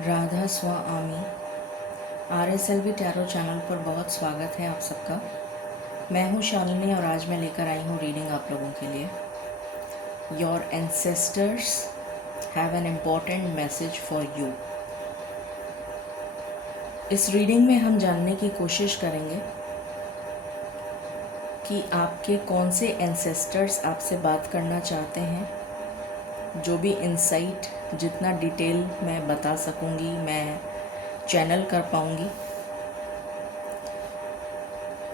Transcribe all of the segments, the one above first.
राधा स्वामी RSLV tarot channel पर बहुत स्वागत है आप सबका। मैं हूँ शालिनी और आज मैं लेकर आई हूँ रीडिंग आप लोगों के लिए। Your ancestors have an important message for you. इस रीडिंग में हम जानने की कोशिश करेंगे कि आपके कौन से एंसेस्टर्स आपसे बात करना चाहते हैं। जो भी इंसाइट जितना डिटेल मैं बता सकूँगी, मैं चैनल कर पाऊँगी,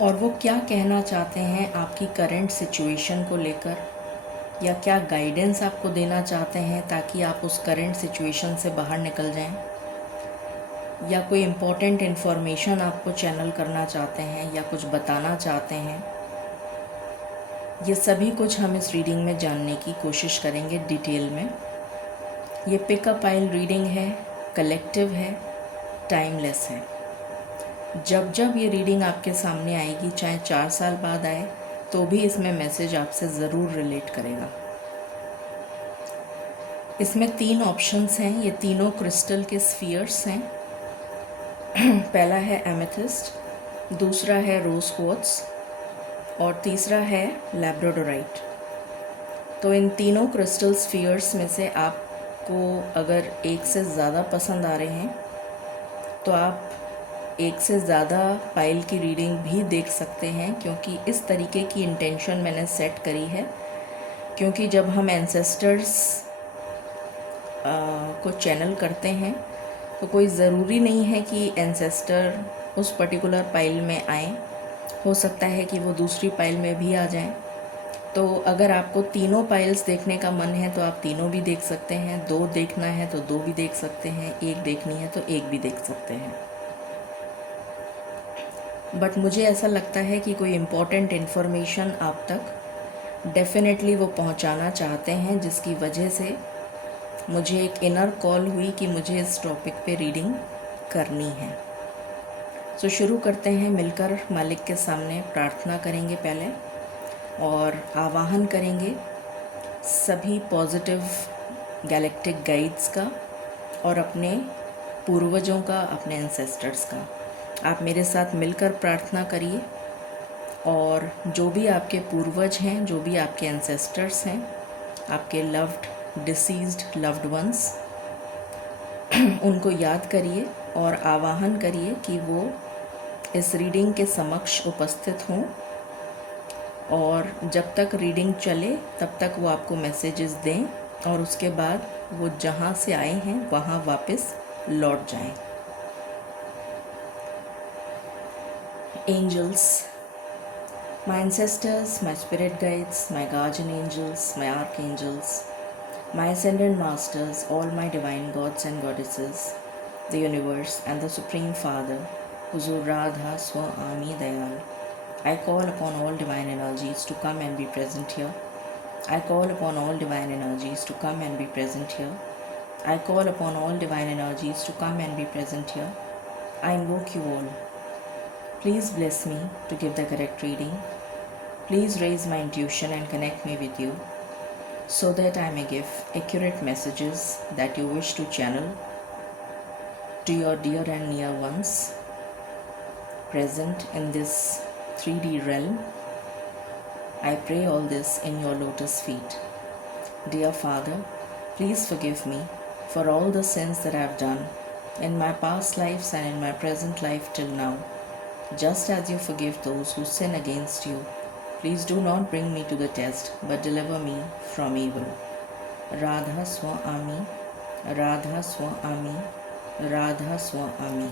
और वो क्या कहना चाहते हैं आपकी करंट सिचुएशन को लेकर, या क्या गाइडेंस आपको देना चाहते हैं ताकि आप उस करंट सिचुएशन से बाहर निकल जाएं, या कोई इम्पोर्टेंट इन्फॉर्मेशन आपको चैनल करना चाहते हैं या कुछ बताना चाहते हैं। ये सभी कुछ हम इस रीडिंग में जानने की कोशिश करेंगे डिटेल में। ये पिकअप आइल रीडिंग है, कलेक्टिव है, टाइमलेस है। जब जब ये रीडिंग आपके सामने आएगी, चाहे 4 साल बाद आए, तो भी इसमें मैसेज आपसे ज़रूर रिलेट करेगा। इसमें 3 ऑप्शंस हैं। ये तीनों क्रिस्टल के स्फीयर्स हैं। पहला है एमेथिस्ट, दूसरा है रोज क्वार्ट्ज और तीसरा है लैब्राडोराइट। तो इन तीनों क्रिस्टल स्फीयर्स में से आपको अगर एक से ज़्यादा पसंद आ रहे हैं तो आप एक से ज़्यादा पाइल की रीडिंग भी देख सकते हैं, क्योंकि इस तरीके की इंटेंशन मैंने सेट करी है। क्योंकि जब हम एंसेस्टर्स को चैनल करते हैं तो कोई ज़रूरी नहीं है कि एंसेस्टर उस पर्टिकुलर पाइल में आए। हो सकता है कि वो दूसरी पाइल में भी आ जाएं। तो अगर आपको तीनों पाइल्स देखने का मन है तो आप तीनों भी देख सकते हैं। 2 देखना है तो 2 भी देख सकते हैं। 1 देखनी है तो 1 भी देख सकते हैं। बट मुझे ऐसा लगता है कि कोई इम्पोर्टेंट इन्फॉर्मेशन आप तक डेफिनेटली वो पहुंचाना चाहते हैं, जिसकी वजह से मुझे एक इनर कॉल हुई कि मुझे इस टॉपिक पे रीडिंग करनी है। सो शुरू करते हैं। मिलकर मालिक के सामने प्रार्थना करेंगे पहले, और आवाहन करेंगे सभी पॉजिटिव गैलेक्टिक गाइड्स का और अपने पूर्वजों का, अपने एंसेस्टर्स का। आप मेरे साथ मिलकर प्रार्थना करिए, और जो भी आपके पूर्वज हैं, जो भी आपके एंसेस्टर्स हैं, आपके लव्ड डिसीज्ड लव्ड वंस, उनको याद करिए और आवाहन करिए कि वो इस रीडिंग के समक्ष उपस्थित हों, और जब तक रीडिंग चले तब तक वो आपको मैसेजेस दें, और उसके बाद वो जहाँ से आए हैं वहाँ वापस लौट जाएं। Angels, my ancestors, my spirit guides, my guardian angels, my archangels, my ascended masters, all my divine gods and goddesses, the universe and the Supreme Father, Huzur Radha Swami Dayal. I call upon all divine energies to come and be present here. I call upon all divine energies to come and be present here. I call upon all divine energies to come and be present here. I invoke you all. Please bless me to give the correct reading. Please raise my intuition and connect me with you, so that I may give accurate messages that you wish to channel to your dear and near ones present in this 3D realm. I pray all this in your lotus feet. Dear Father, please forgive me for all the sins that I have done in my past lives and in my present life till now. Just as you forgive those who sin against you, please do not bring me to the test, but deliver me from evil. Radha Swami, Radha Swami, Radha Swami.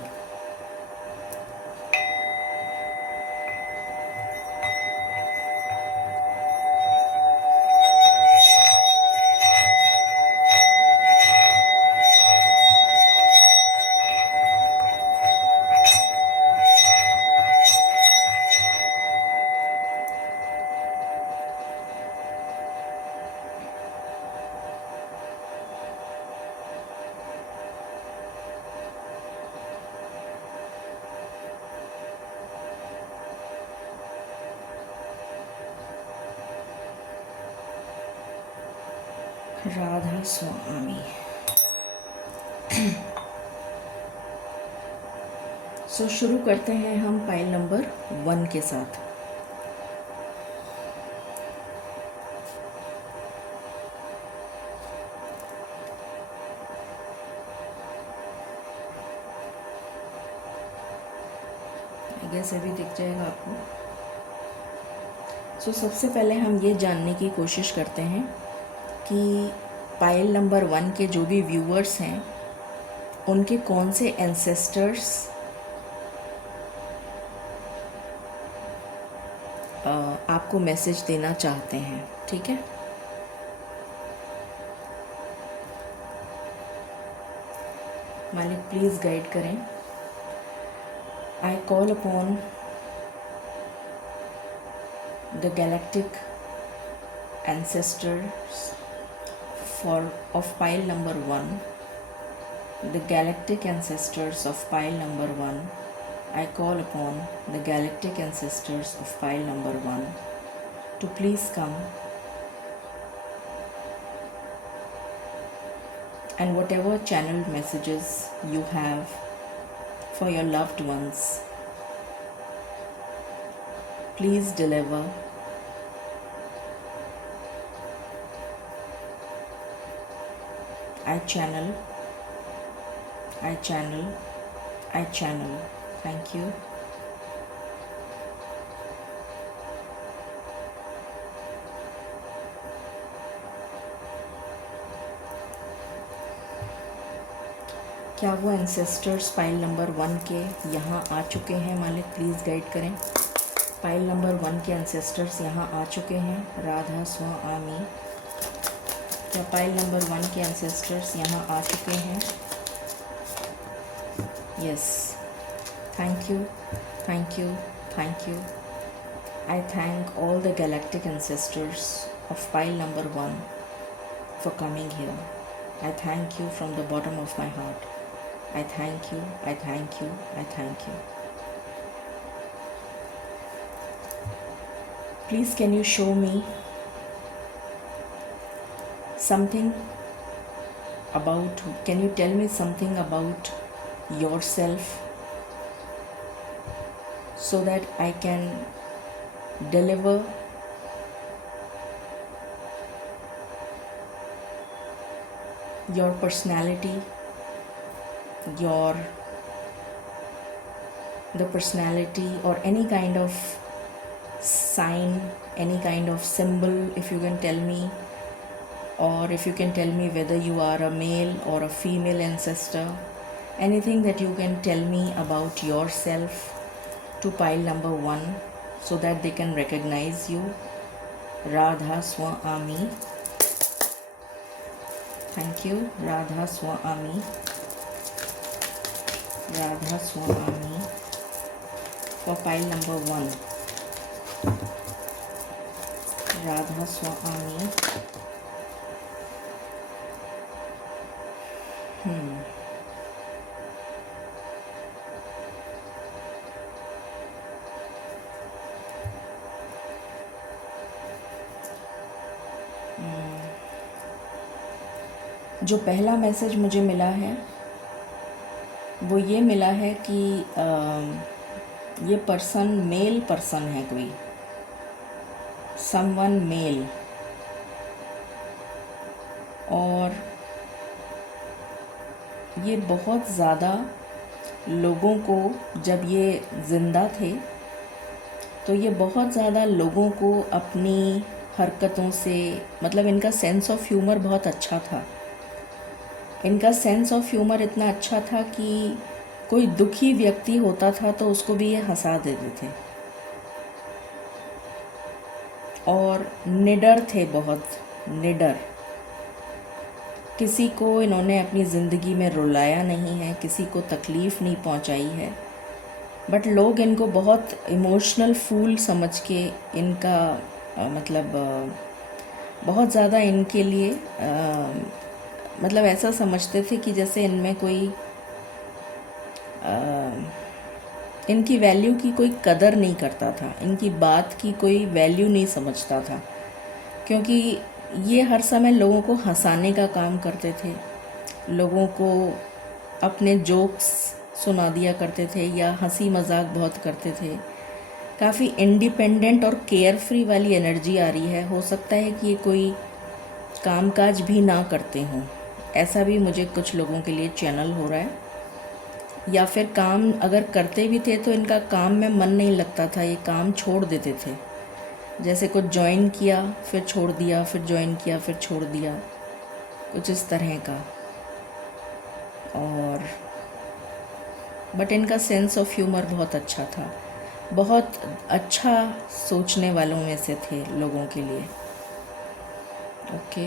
Radha स्वामी। सो शुरू करते हैं हम pile number 1 के साथ। I guess अभी दिख जाएगा आपको। सो सबसे पहले हम ये जानने की कोशिश करते हैं कि पाइल नंबर 1 के जो भी व्यूअर्स हैं उनके कौन से एंसेस्टर्स आपको मैसेज देना चाहते हैं। ठीक है, मालिक प्लीज़ गाइड करें। I call upon the galactic ancestors of pile number 1, the galactic ancestors of pile number 1. I call upon the galactic ancestors of pile number 1 to please come and whatever channeled messages you have for your loved ones, please deliver. I channel. Thank you. क्या वो ancestors pile number 1 के यहाँ आ चुके हैं? मालिक please guide करें। Pile number 1 के ancestors यहाँ आ चुके हैं। राधा स्वा आमी। क्या पाइल नंबर 1 के एंसेस्टर्स यहाँ आ चुके हैं? Yes, thank you. I thank all the galactic ancestors of pile number 1 for coming here. I thank you from the bottom of my heart. I thank you. Please, can you show me something can you tell me something about yourself so that I can deliver your personality, the personality or any kind of sign, any kind of symbol, if you can tell me, or if you can tell me whether you are a male or a female ancestor, anything that you can tell me about yourself to pile number 1 so that they can recognize you. Radha Swa Ami. Thank you. Radha Swa Ami for pile number 1. Radha Swa Ami. जो पहला message मुझे मिला है वो ये मिला है कि ये पर्सन मेल पर्सन है, कोई समवन मेल, और ये बहुत ज़्यादा लोगों को, जब ये ज़िंदा थे तो ये बहुत ज़्यादा लोगों को अपनी हरकतों से, मतलब इनका सेंस ऑफ ह्यूमर बहुत अच्छा था। इनका सेंस ऑफ ह्यूमर इतना अच्छा था कि कोई दुखी व्यक्ति होता था तो उसको भी ये हंसा देते थे, और निडर थे, बहुत निडर। किसी को इन्होंने अपनी ज़िंदगी में रुलाया नहीं है, किसी को तकलीफ़ नहीं पहुंचाई है, बट लोग इनको बहुत इमोशनल फूल समझ के इनका बहुत ज़्यादा इनके लिए मतलब ऐसा समझते थे कि जैसे इनमें कोई इनकी वैल्यू की कोई कदर नहीं करता था, इनकी बात की कोई वैल्यू नहीं समझता था, क्योंकि ये हर समय लोगों को हंसाने का काम करते थे, लोगों को अपने जोक्स सुना दिया करते थे या हंसी मजाक बहुत करते थे। काफ़ी इंडिपेंडेंट और केयर फ्री वाली एनर्जी आ रही है। हो सकता है कि ये कोई कामकाज भी ना करते हों, ऐसा भी मुझे कुछ लोगों के लिए चैनल हो रहा है। या फिर काम अगर करते भी थे तो इनका काम में मन नहीं लगता था, ये काम छोड़ देते थे। जैसे कुछ ज्वाइन किया फिर छोड़ दिया, फिर ज्वाइन किया फिर छोड़ दिया, कुछ इस तरह का। और बट इनका सेंस ऑफ ह्यूमर बहुत अच्छा था, बहुत अच्छा सोचने वालों में से थे लोगों के लिए। Okay,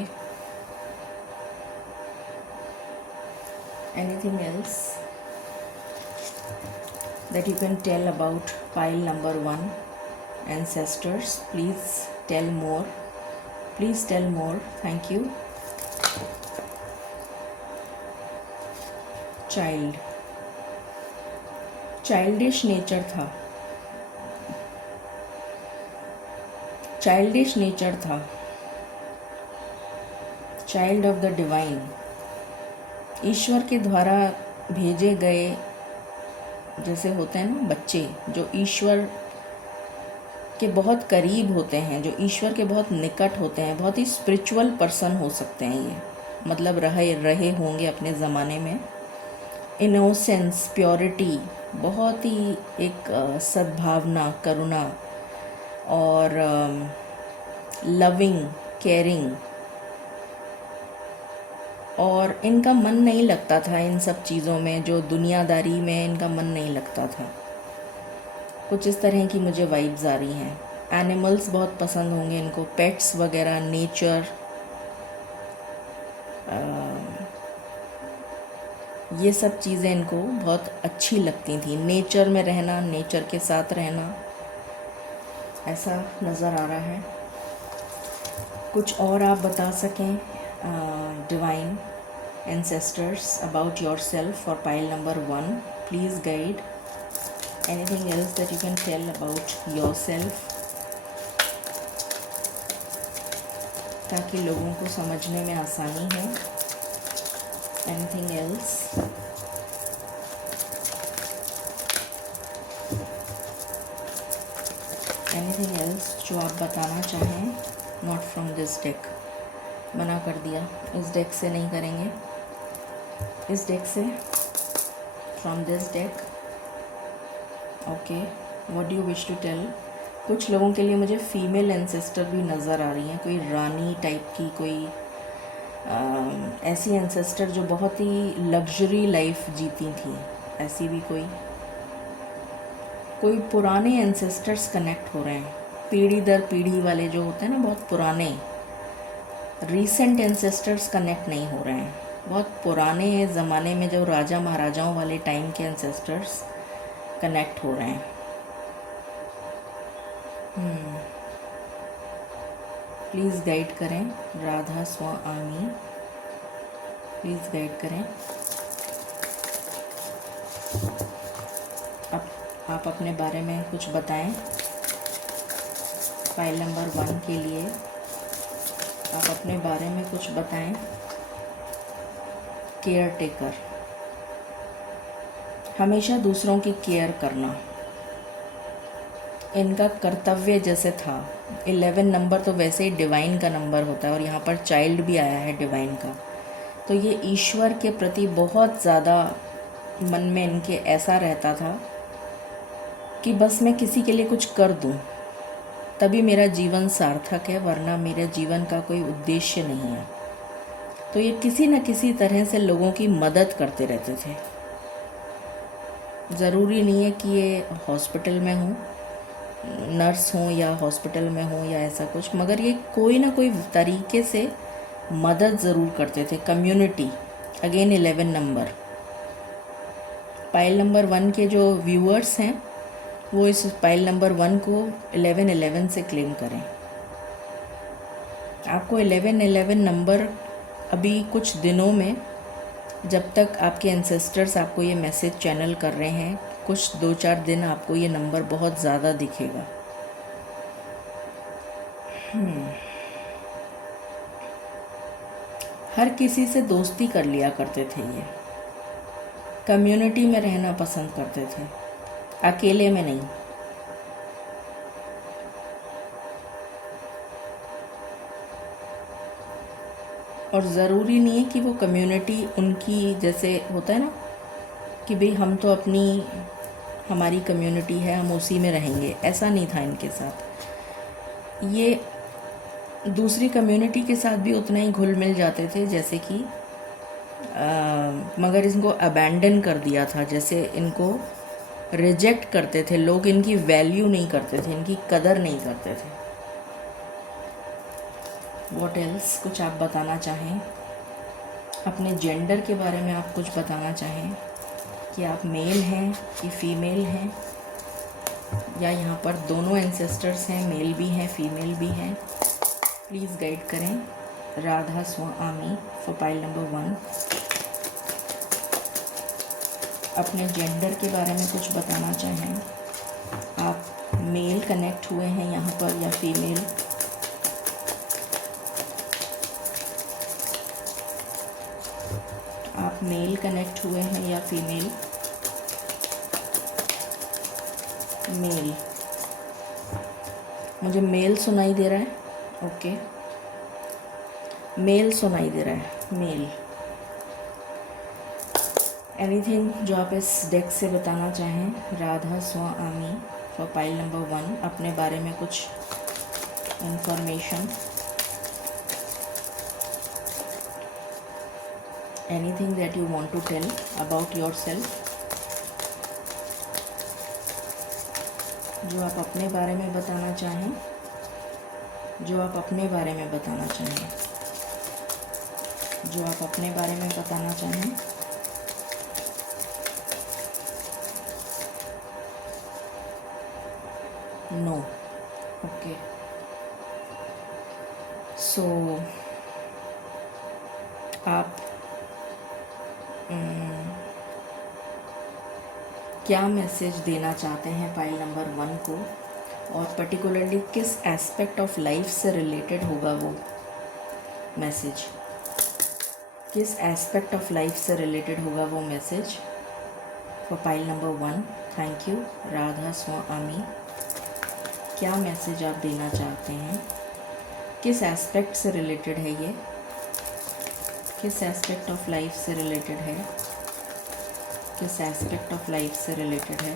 anything else that you can tell about pile number 1 ancestors? Please tell more, please tell more. Thank you. Childish nature था, चाइल्डिश नेचर था, चाइल्ड ऑफ द डिवाइन, ईश्वर के द्वारा भेजे गए। जैसे होते हैं ना बच्चे जो ईश्वर के बहुत करीब होते हैं, जो ईश्वर के बहुत निकट होते हैं, बहुत ही स्पिरिचुअल पर्सन हो सकते हैं ये, मतलब रहे होंगे अपने ज़माने में। इनोसेंस, प्योरिटी, बहुत ही एक सद्भावना, करुणा और लविंग, केयरिंग। और इनका मन नहीं लगता था इन सब चीज़ों में, जो दुनियादारी में इनका मन नहीं लगता था। कुछ इस तरह की मुझे वाइब्स आ रही हैं। एनिमल्स बहुत पसंद होंगे इनको, पेट्स वगैरह, नेचर, ये सब चीज़ें इनको बहुत अच्छी लगती थी। नेचर में रहना, नेचर के साथ रहना, ऐसा नज़र आ रहा है। कुछ और आप बता सकें divine ancestors about yourself for pile number 1? Please guide. Anything else that you can tell about yourself, ताकि लोगों को समझने में आसानी हो। Anything else? Anything else जो आप बताना चाहें? Not from this deck. मना कर दिया, इस डेक से नहीं करेंगे, इस डेक से, from this deck. Okay, what do you wish to tell? कुछ लोगों के लिए मुझे फीमेल एंसेस्टर भी नज़र आ रही हैं, कोई रानी टाइप की, कोई ऐसी एंसेस्टर जो बहुत ही लग्जरी लाइफ जीती थी, ऐसी भी कोई पुराने एंसेस्टर्स कनेक्ट हो रहे हैं, पीढ़ी दर पीढ़ी वाले जो होते हैं ना, बहुत पुराने। रीसेंट एंसेस्टर्स कनेक्ट नहीं हो रहे हैं, बहुत पुराने ज़माने में जो राजा महाराजाओं वाले टाइम के एंसेस्टर्स कनेक्ट हो रहे हैं। प्लीज़ गाइड करें, राधा स्वामी, प्लीज़ गाइड करें। अब आप अपने बारे में कुछ बताएं। फाइल नंबर 1 के लिए आप अपने बारे में कुछ बताएं। केयर टेकर, हमेशा दूसरों की केयर करना इनका कर्तव्य जैसे था। 11 नंबर तो वैसे ही डिवाइन का नंबर होता है और यहाँ पर चाइल्ड भी आया है डिवाइन का, तो ये ईश्वर के प्रति बहुत ज़्यादा मन में इनके ऐसा रहता था कि बस मैं किसी के लिए कुछ कर दूँ तभी मेरा जीवन सार्थक है, वरना मेरे जीवन का कोई उद्देश्य नहीं है। तो ये किसी न किसी तरह से लोगों की मदद करते रहते थे। ज़रूरी नहीं है कि ये हॉस्पिटल में हों, नर्स हों या हॉस्पिटल में हों या ऐसा कुछ, मगर ये कोई ना कोई तरीके से मदद ज़रूर करते थे। Community, again 11 number, pile number 1 के जो व्यूअर्स हैं वो इस पाइल नंबर 1 को 1111 से क्लेम करें। आपको 1111 नंबर अभी कुछ दिनों में, जब तक आपके एंसेस्टर्स आपको ये मैसेज चैनल कर रहे हैं, कुछ 2-4 दिन आपको ये नंबर बहुत ज़्यादा दिखेगा। हर किसी से दोस्ती कर लिया करते थे ये, कम्युनिटी में रहना पसंद करते थे, अकेले में नहीं। और ज़रूरी नहीं है कि वो कम्युनिटी उनकी जैसे होता है ना कि भाई हम तो अपनी हमारी कम्युनिटी है, हम उसी में रहेंगे, ऐसा नहीं था इनके साथ। ये दूसरी कम्युनिटी के साथ भी उतना ही घुल मिल जाते थे जैसे कि मगर इनको अबैंडन कर दिया था, जैसे इनको रिजेक्ट करते थे लोग, इनकी वैल्यू नहीं करते थे, इनकी कदर नहीं करते थे। व्हाट एल्स, कुछ आप बताना चाहें अपने जेंडर के बारे में, आप कुछ बताना चाहें कि आप मेल हैं कि फीमेल हैं, या यहाँ पर दोनों एंसेस्टर्स हैं, मेल भी हैं फीमेल भी हैं। प्लीज़ गाइड करें Radha Swami for pile number 1। अपने जेंडर के बारे में कुछ बताना चाहें, आप मेल कनेक्ट हुए हैं यहाँ पर या फीमेल। आप मेल कनेक्ट हुए हैं या फीमेल। मेल, मुझे मेल सुनाई दे रहा है। ओके, मेल सुनाई दे रहा है, मेल। एनीथिंग जो आप इस डेक से बताना चाहें Radha Swami for pile number 1, अपने बारे में कुछ information. Anything that you want to tell about yourself, जो आप अपने बारे में बताना चाहें, जो आप अपने बारे में बताना चाहें, जो आप अपने बारे में बताना चाहें। No, okay. सो आप क्या मैसेज देना चाहते हैं पाइल नंबर 1 को, और पर्टिकुलरली किस एस्पेक्ट ऑफ लाइफ से रिलेटेड होगा वो मैसेज, किस एस्पेक्ट ऑफ लाइफ से रिलेटेड होगा वो message for pile number 1। Thank you Radha Swami. क्या मैसेज आप देना चाहते हैं, किस एस्पेक्ट से रिलेटेड है ये, किस एस्पेक्ट ऑफ लाइफ से रिलेटेड है, किस एस्पेक्ट ऑफ लाइफ से रिलेटेड है।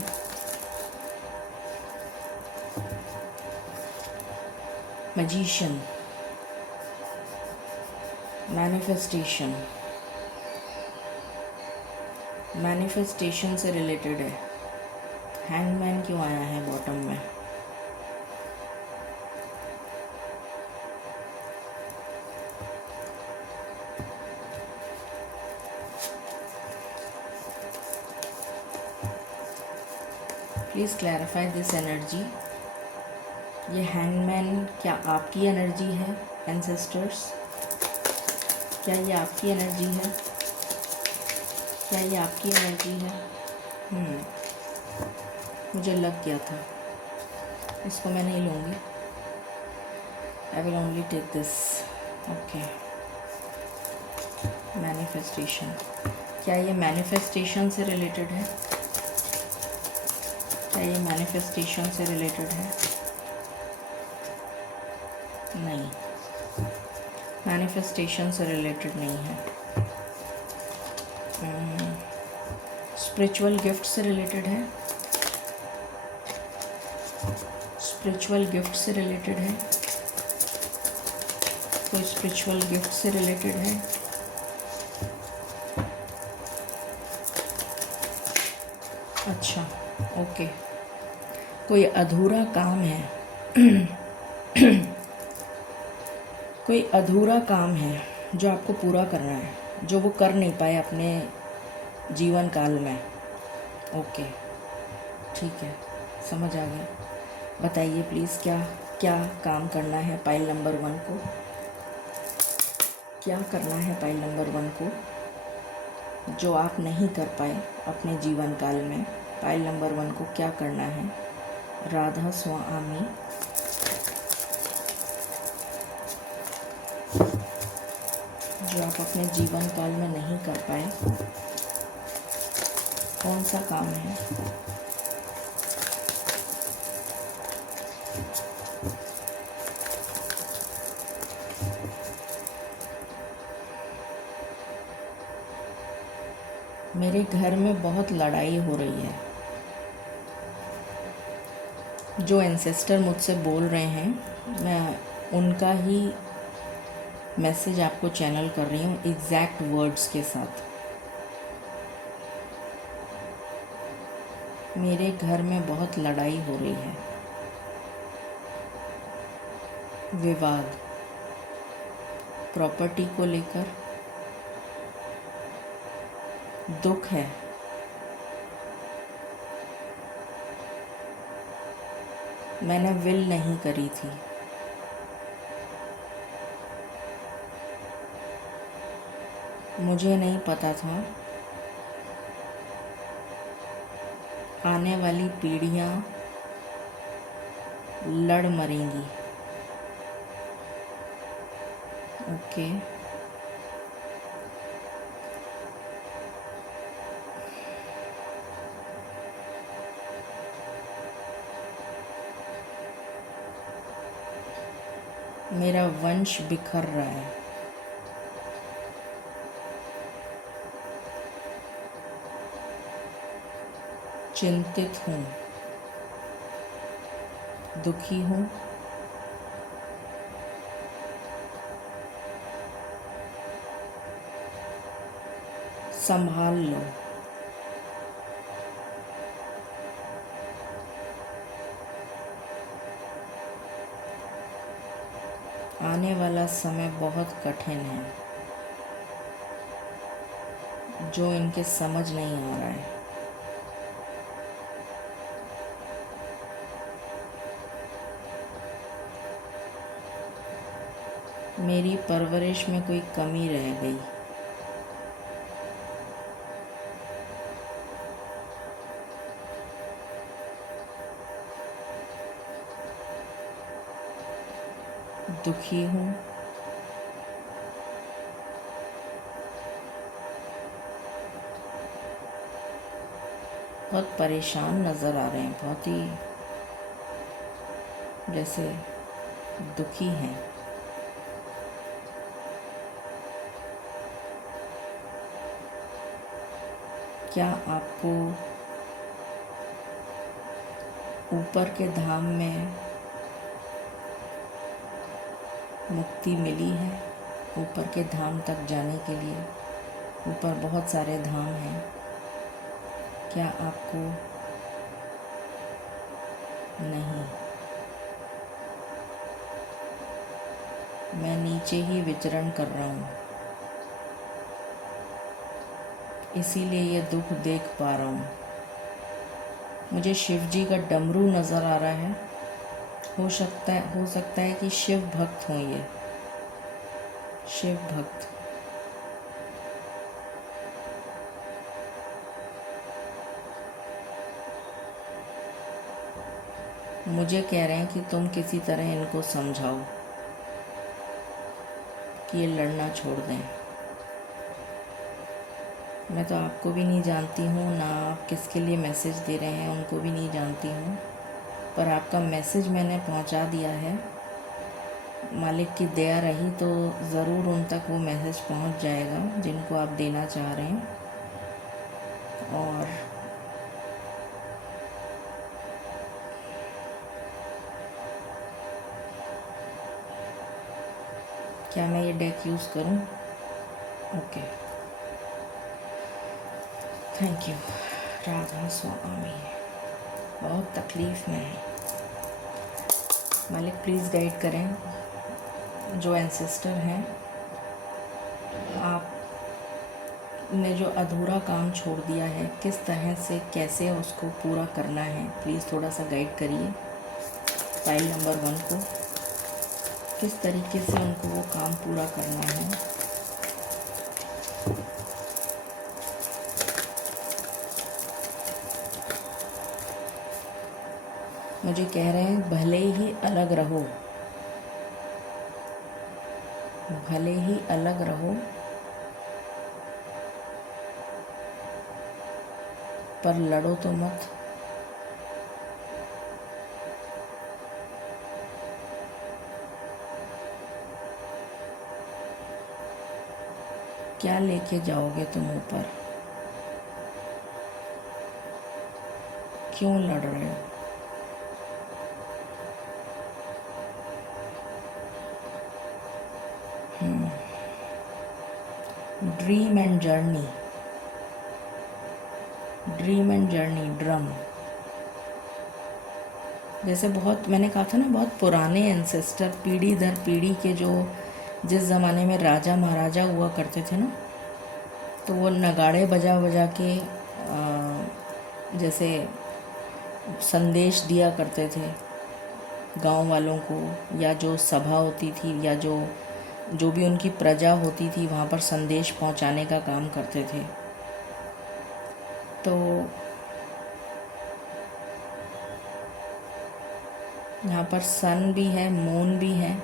मैजिशियन, मैनिफेस्टेशन, मैनिफेस्टेशन से रिलेटेड है। हैंगमैन क्यों आया है बॉटम में? Please clarify this energy. ये हैंगमैन क्या आपकी एनर्जी है एंसेस्टर्स? क्या ये आपकी एनर्जी है? क्या ये आपकी एनर्जी है? मुझे लग गया था, इसको मैं नहीं लूँगी। I will only take this. Okay, manifestation, क्या ये मैनिफेस्टेशन से रिलेटेड है? क्या ये मैनिफेस्टेशन से रिलेटेड है? नहीं, मैनिफेस्टेशन से रिलेटेड नहीं है। स्पिरिचुअल गिफ्ट से रिलेटेड है? स्पिरिचुअल गिफ्ट से रिलेटेड है? कोई स्पिरिचुअल गिफ्ट से रिलेटेड है? अच्छा, ओके। कोई अधूरा काम है कोई अधूरा काम है जो आपको पूरा करना है, जो वो कर नहीं पाए अपने जीवन काल में। ओके, ठीक है, समझ आ गया। बताइए प्लीज़, क्या क्या काम करना है पाइल नंबर 1 को? क्या करना है पाइल नंबर 1 को जो आप नहीं कर पाए अपने जीवन काल में? पाइल नंबर 1 को क्या करना है राधा स्वामी? जो आप अपने जीवन काल में नहीं कर पाए। कौन सा काम है? मेरे घर में बहुत लड़ाई हो रही है। जो एंसेस्टर मुझसे बोल रहे हैं, मैं उनका ही मैसेज आपको चैनल कर रही हूँ एग्जैक्ट वर्ड्स के साथ। मेरे घर में बहुत लड़ाई हो रही है, विवाद, प्रॉपर्टी को लेकर दुख है। मैंने विल नहीं करी थी। मुझे नहीं पता था आने वाली पीढ़ियाँ लड़ मरेंगी। ओके, मेरा वंश बिखर रहा है। चिंतित हूँ, दुखी हूँ, संभाल लो। आने वाला समय बहुत कठिन है, जो इनके समझ नहीं आ रहा है। मेरी परवरिश में कोई कमी रह गई। दुखी हूँ, बहुत परेशान नज़र आ रहे हैं, बहुत ही जैसे दुखी हैं। क्या आपको ऊपर के धाम में मुक्ति मिली है? ऊपर के धाम तक जाने के लिए ऊपर बहुत सारे धाम हैं। क्या आपको नहीं? मैं नीचे ही विचरण कर रहा हूँ, इसीलिए ये दुख देख पा रहा हूँ। मुझे शिव जी का डमरू नज़र आ रहा है। हो सकता है कि शिव भक्त हों ये, शिव भक्त। मुझे कह रहे हैं कि तुम किसी तरह इनको समझाओ कि ये लड़ना छोड़ दें। मैं तो आपको भी नहीं जानती हूँ, ना आप किसके लिए मैसेज दे रहे हैं उनको भी नहीं जानती हूँ, पर आपका मैसेज मैंने पहुँचा दिया है। मालिक की दया रही तो ज़रूर उन तक वो मैसेज पहुँच जाएगा जिनको आप देना चाह रहे हैं। और क्या मैं ये डेक यूज़ करूँ? Okay, thank you. Radha Swami बहुत तकलीफ़ में है। मालिक प्लीज़ गाइड करें। जो एंसेस्टर हैं, आपने जो अधूरा काम छोड़ दिया है, किस तरह से कैसे उसको पूरा करना है, प्लीज़ थोड़ा सा गाइड करिए। फाइल नंबर 1 को किस तरीके से उनको वो काम पूरा करना है। मुझे कह रहे हैं भले ही अलग रहो, भले ही अलग रहो, पर लड़ो तो मत। क्या लेके जाओगे तुम ऊपर? क्यों लड़ रहे हो? Dream and journey, dream and journey, drum. जैसे बहुत, मैंने कहा था ना, बहुत पुराने एंसेस्टर, पीढ़ी दर पीढ़ी के, जो जिस ज़माने में राजा महाराजा हुआ करते थे ना, तो वो नगाड़े बजा बजा के जैसे संदेश दिया करते थे गांव वालों को, या जो सभा होती थी, या जो जो भी उनकी प्रजा होती थी, वहाँ पर संदेश पहुँचाने का काम करते थे। तो यहाँ पर सन भी है, मून भी है।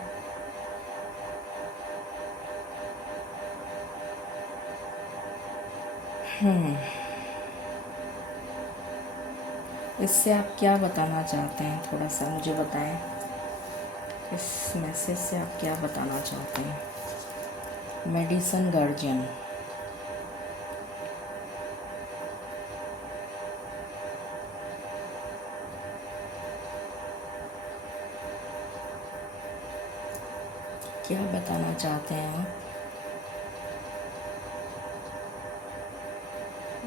इससे आप क्या बताना चाहते हैं, थोड़ा सा मुझे बताएं। इस मैसेज से आप क्या बताना चाहते हैं? मेडिसन गार्जियन, क्या बताना चाहते हैं आप?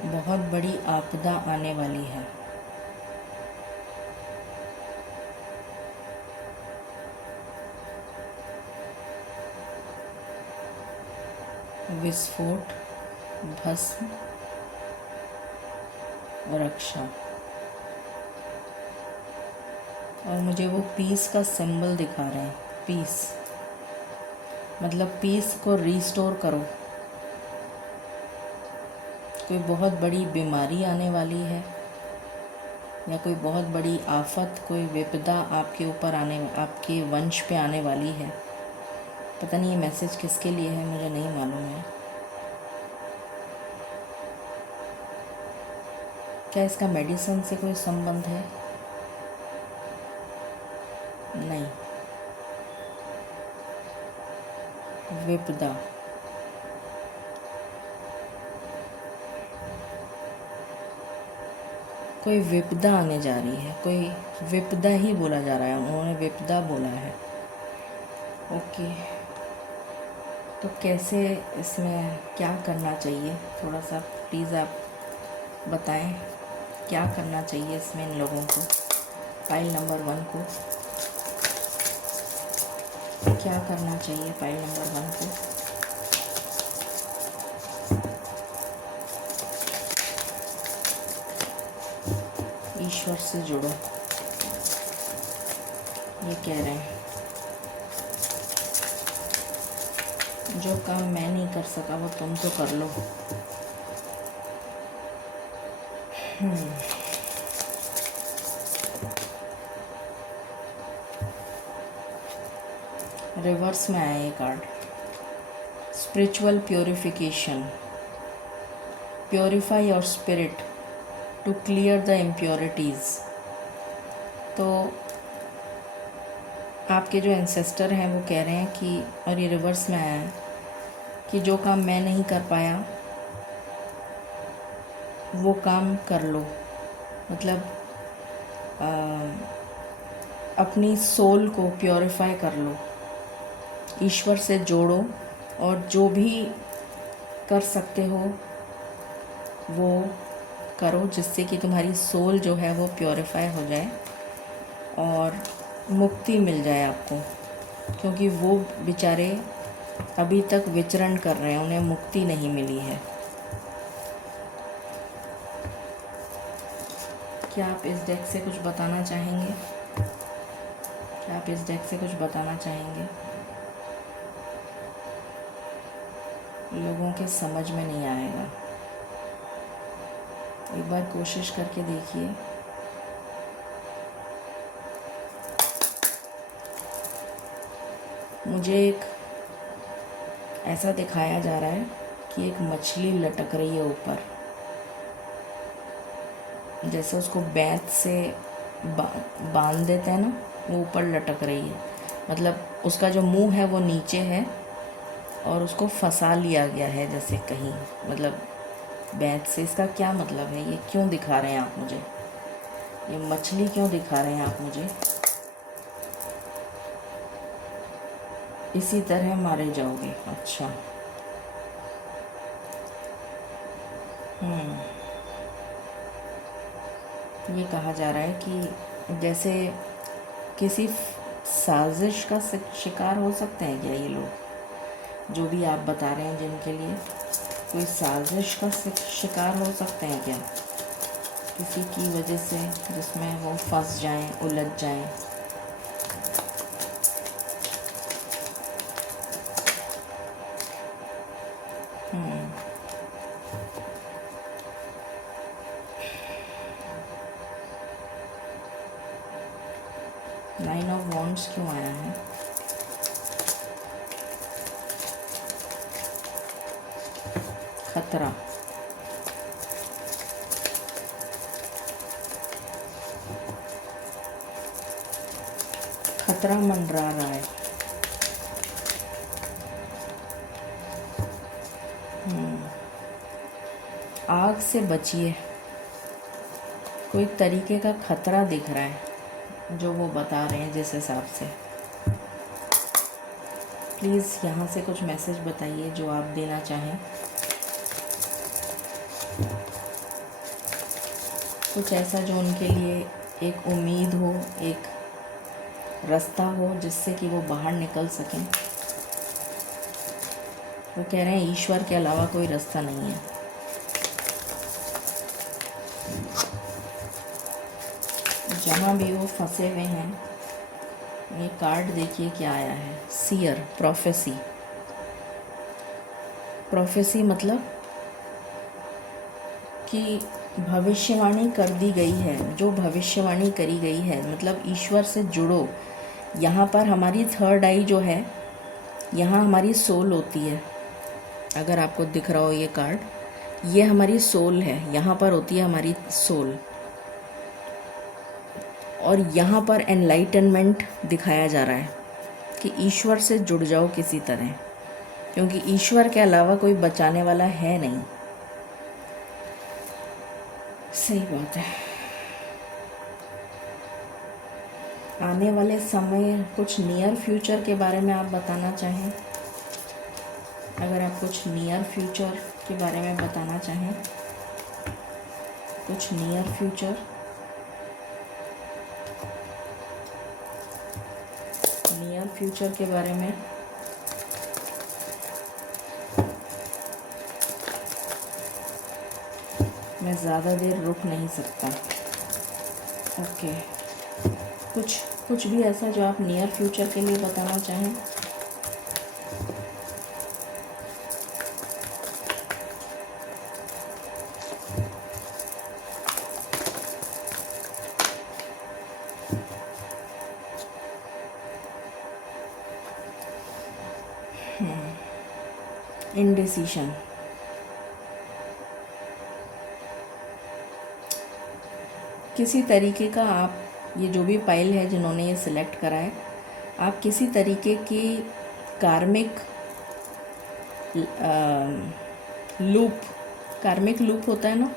बहुत बड़ी आपदा आने वाली है। विस्फोट, भस्म, रक्षा। और मुझे वो पीस का सिंबल दिखा रहे हैं। पीस मतलब पीस को रीस्टोर करो। कोई बहुत बड़ी बीमारी आने वाली है, या कोई बहुत बड़ी आफत, कोई विपदा आपके ऊपर आपके वंश पे आने वाली है। पता नहीं ये मैसेज किसके लिए है, मुझे नहीं मालूम है। क्या इसका मेडिसिन से कोई संबंध है? नहीं। विपदा, कोई विपदा आने जा रही है, कोई विपदा ही बोला जा रहा है, उन्होंने विपदा बोला है। ओके, तो कैसे, इसमें क्या करना चाहिए, थोड़ा सा प्लीज़ आप बताएं। क्या करना चाहिए इसमें इन लोगों को, पाइल नंबर 1 को क्या करना चाहिए? पाइल नंबर 1 को ईश्वर से जुड़ो, ये कह रहे हैं। जो काम मैं नहीं कर सका वो तुम तो कर लो। रिवर्स में आया ये card, spiritual purification. Purify your spirit to clear the impurities. तो आपके जो एंसेस्टर हैं वो कह रहे हैं कि, और ये रिवर्स में आया है, कि जो काम मैं नहीं कर पाया वो काम कर लो। मतलब अपनी सोल को प्योरीफाई कर लो, ईश्वर से जोड़ो, और जो भी कर सकते हो वो करो, जिससे कि तुम्हारी सोल जो है वो प्योरीफाई हो जाए और मुक्ति मिल जाए आपको। क्योंकि वो बेचारे अभी तक विचरण कर रहे हैं, उन्हें मुक्ति नहीं मिली है। क्या आप इस डेक से कुछ बताना चाहेंगे? क्या आप इस डेक से कुछ बताना चाहेंगे? लोगों के समझ में नहीं आएगा, एक बार कोशिश करके देखिए। मुझे एक ऐसा दिखाया जा रहा है कि एक मछली लटक रही है ऊपर, जैसे उसको बैंत से बांध देते हैं ना, वो ऊपर लटक रही है। मतलब उसका जो मुंह है वो नीचे है और उसको फंसा लिया गया है जैसे कहीं, मतलब बैंत से। इसका क्या मतलब है? ये क्यों दिखा रहे हैं आप मुझे? ये मछली क्यों दिखा रहे हैं आप मुझे? इसी तरह मारे जाओगे? अच्छा। ये कहा जा रहा है कि जैसे किसी साजिश का शिकार हो सकते हैं क्या ये लोग, जो भी आप बता रहे हैं जिनके लिए? कोई साजिश का शिकार हो सकते हैं क्या किसी की वजह से, जिसमें वो फंस जाएं, उलझ जाएं? 9 ऑफ वॉन्ड्स क्यों आया है? खतरा। खतरा मंडरा रहा है। आग से बचिए, कोई तरीके का खतरा दिख रहा है जो वो बता रहे हैं जिस हिसाब से। प्लीज़ यहाँ से कुछ मैसेज बताइए जो आप देना चाहें। कुछ ऐसा जो उनके लिए एक उम्मीद हो, एक रास्ता हो जिससे कि वो बाहर निकल सकें। वो कह रहे हैं ईश्वर के अलावा कोई रास्ता नहीं है। जहाँ भी वो फंसे हुए हैं। ये कार्ड देखिए क्या आया है, सीयर, प्रोफेसी। प्रोफेसी मतलब कि भविष्यवाणी कर दी गई है, जो भविष्यवाणी करी गई है, मतलब ईश्वर से जुड़ो। यहाँ पर हमारी थर्ड आई जो है, यहाँ हमारी सोल होती है। अगर आपको दिख रहा हो ये कार्ड, ये हमारी सोल है, यहाँ पर होती है हमारी सोल। और यहाँ पर एनलाइटनमेंट दिखाया जा रहा है कि ईश्वर से जुड़ जाओ किसी तरह, क्योंकि ईश्वर के अलावा कोई बचाने वाला है नहीं। सही बात है। आने वाले समय, कुछ नियर फ्यूचर के बारे में आप बताना चाहें? अगर आप कुछ नियर फ्यूचर के बारे में बताना चाहें, कुछ नियर फ्यूचर, नियर फ्यूचर के बारे में। मैं ज़्यादा देर रुक नहीं सकता। ओके, कुछ भी ऐसा जो आप नियर फ्यूचर के लिए बताना चाहें? इंडिसीशन। किसी तरीके का आप, ये जो भी पाइल है जिन्होंने ये सिलेक्ट करा है, आप किसी तरीके की कार्मिक लूप, कार्मिक लूप होता है ना,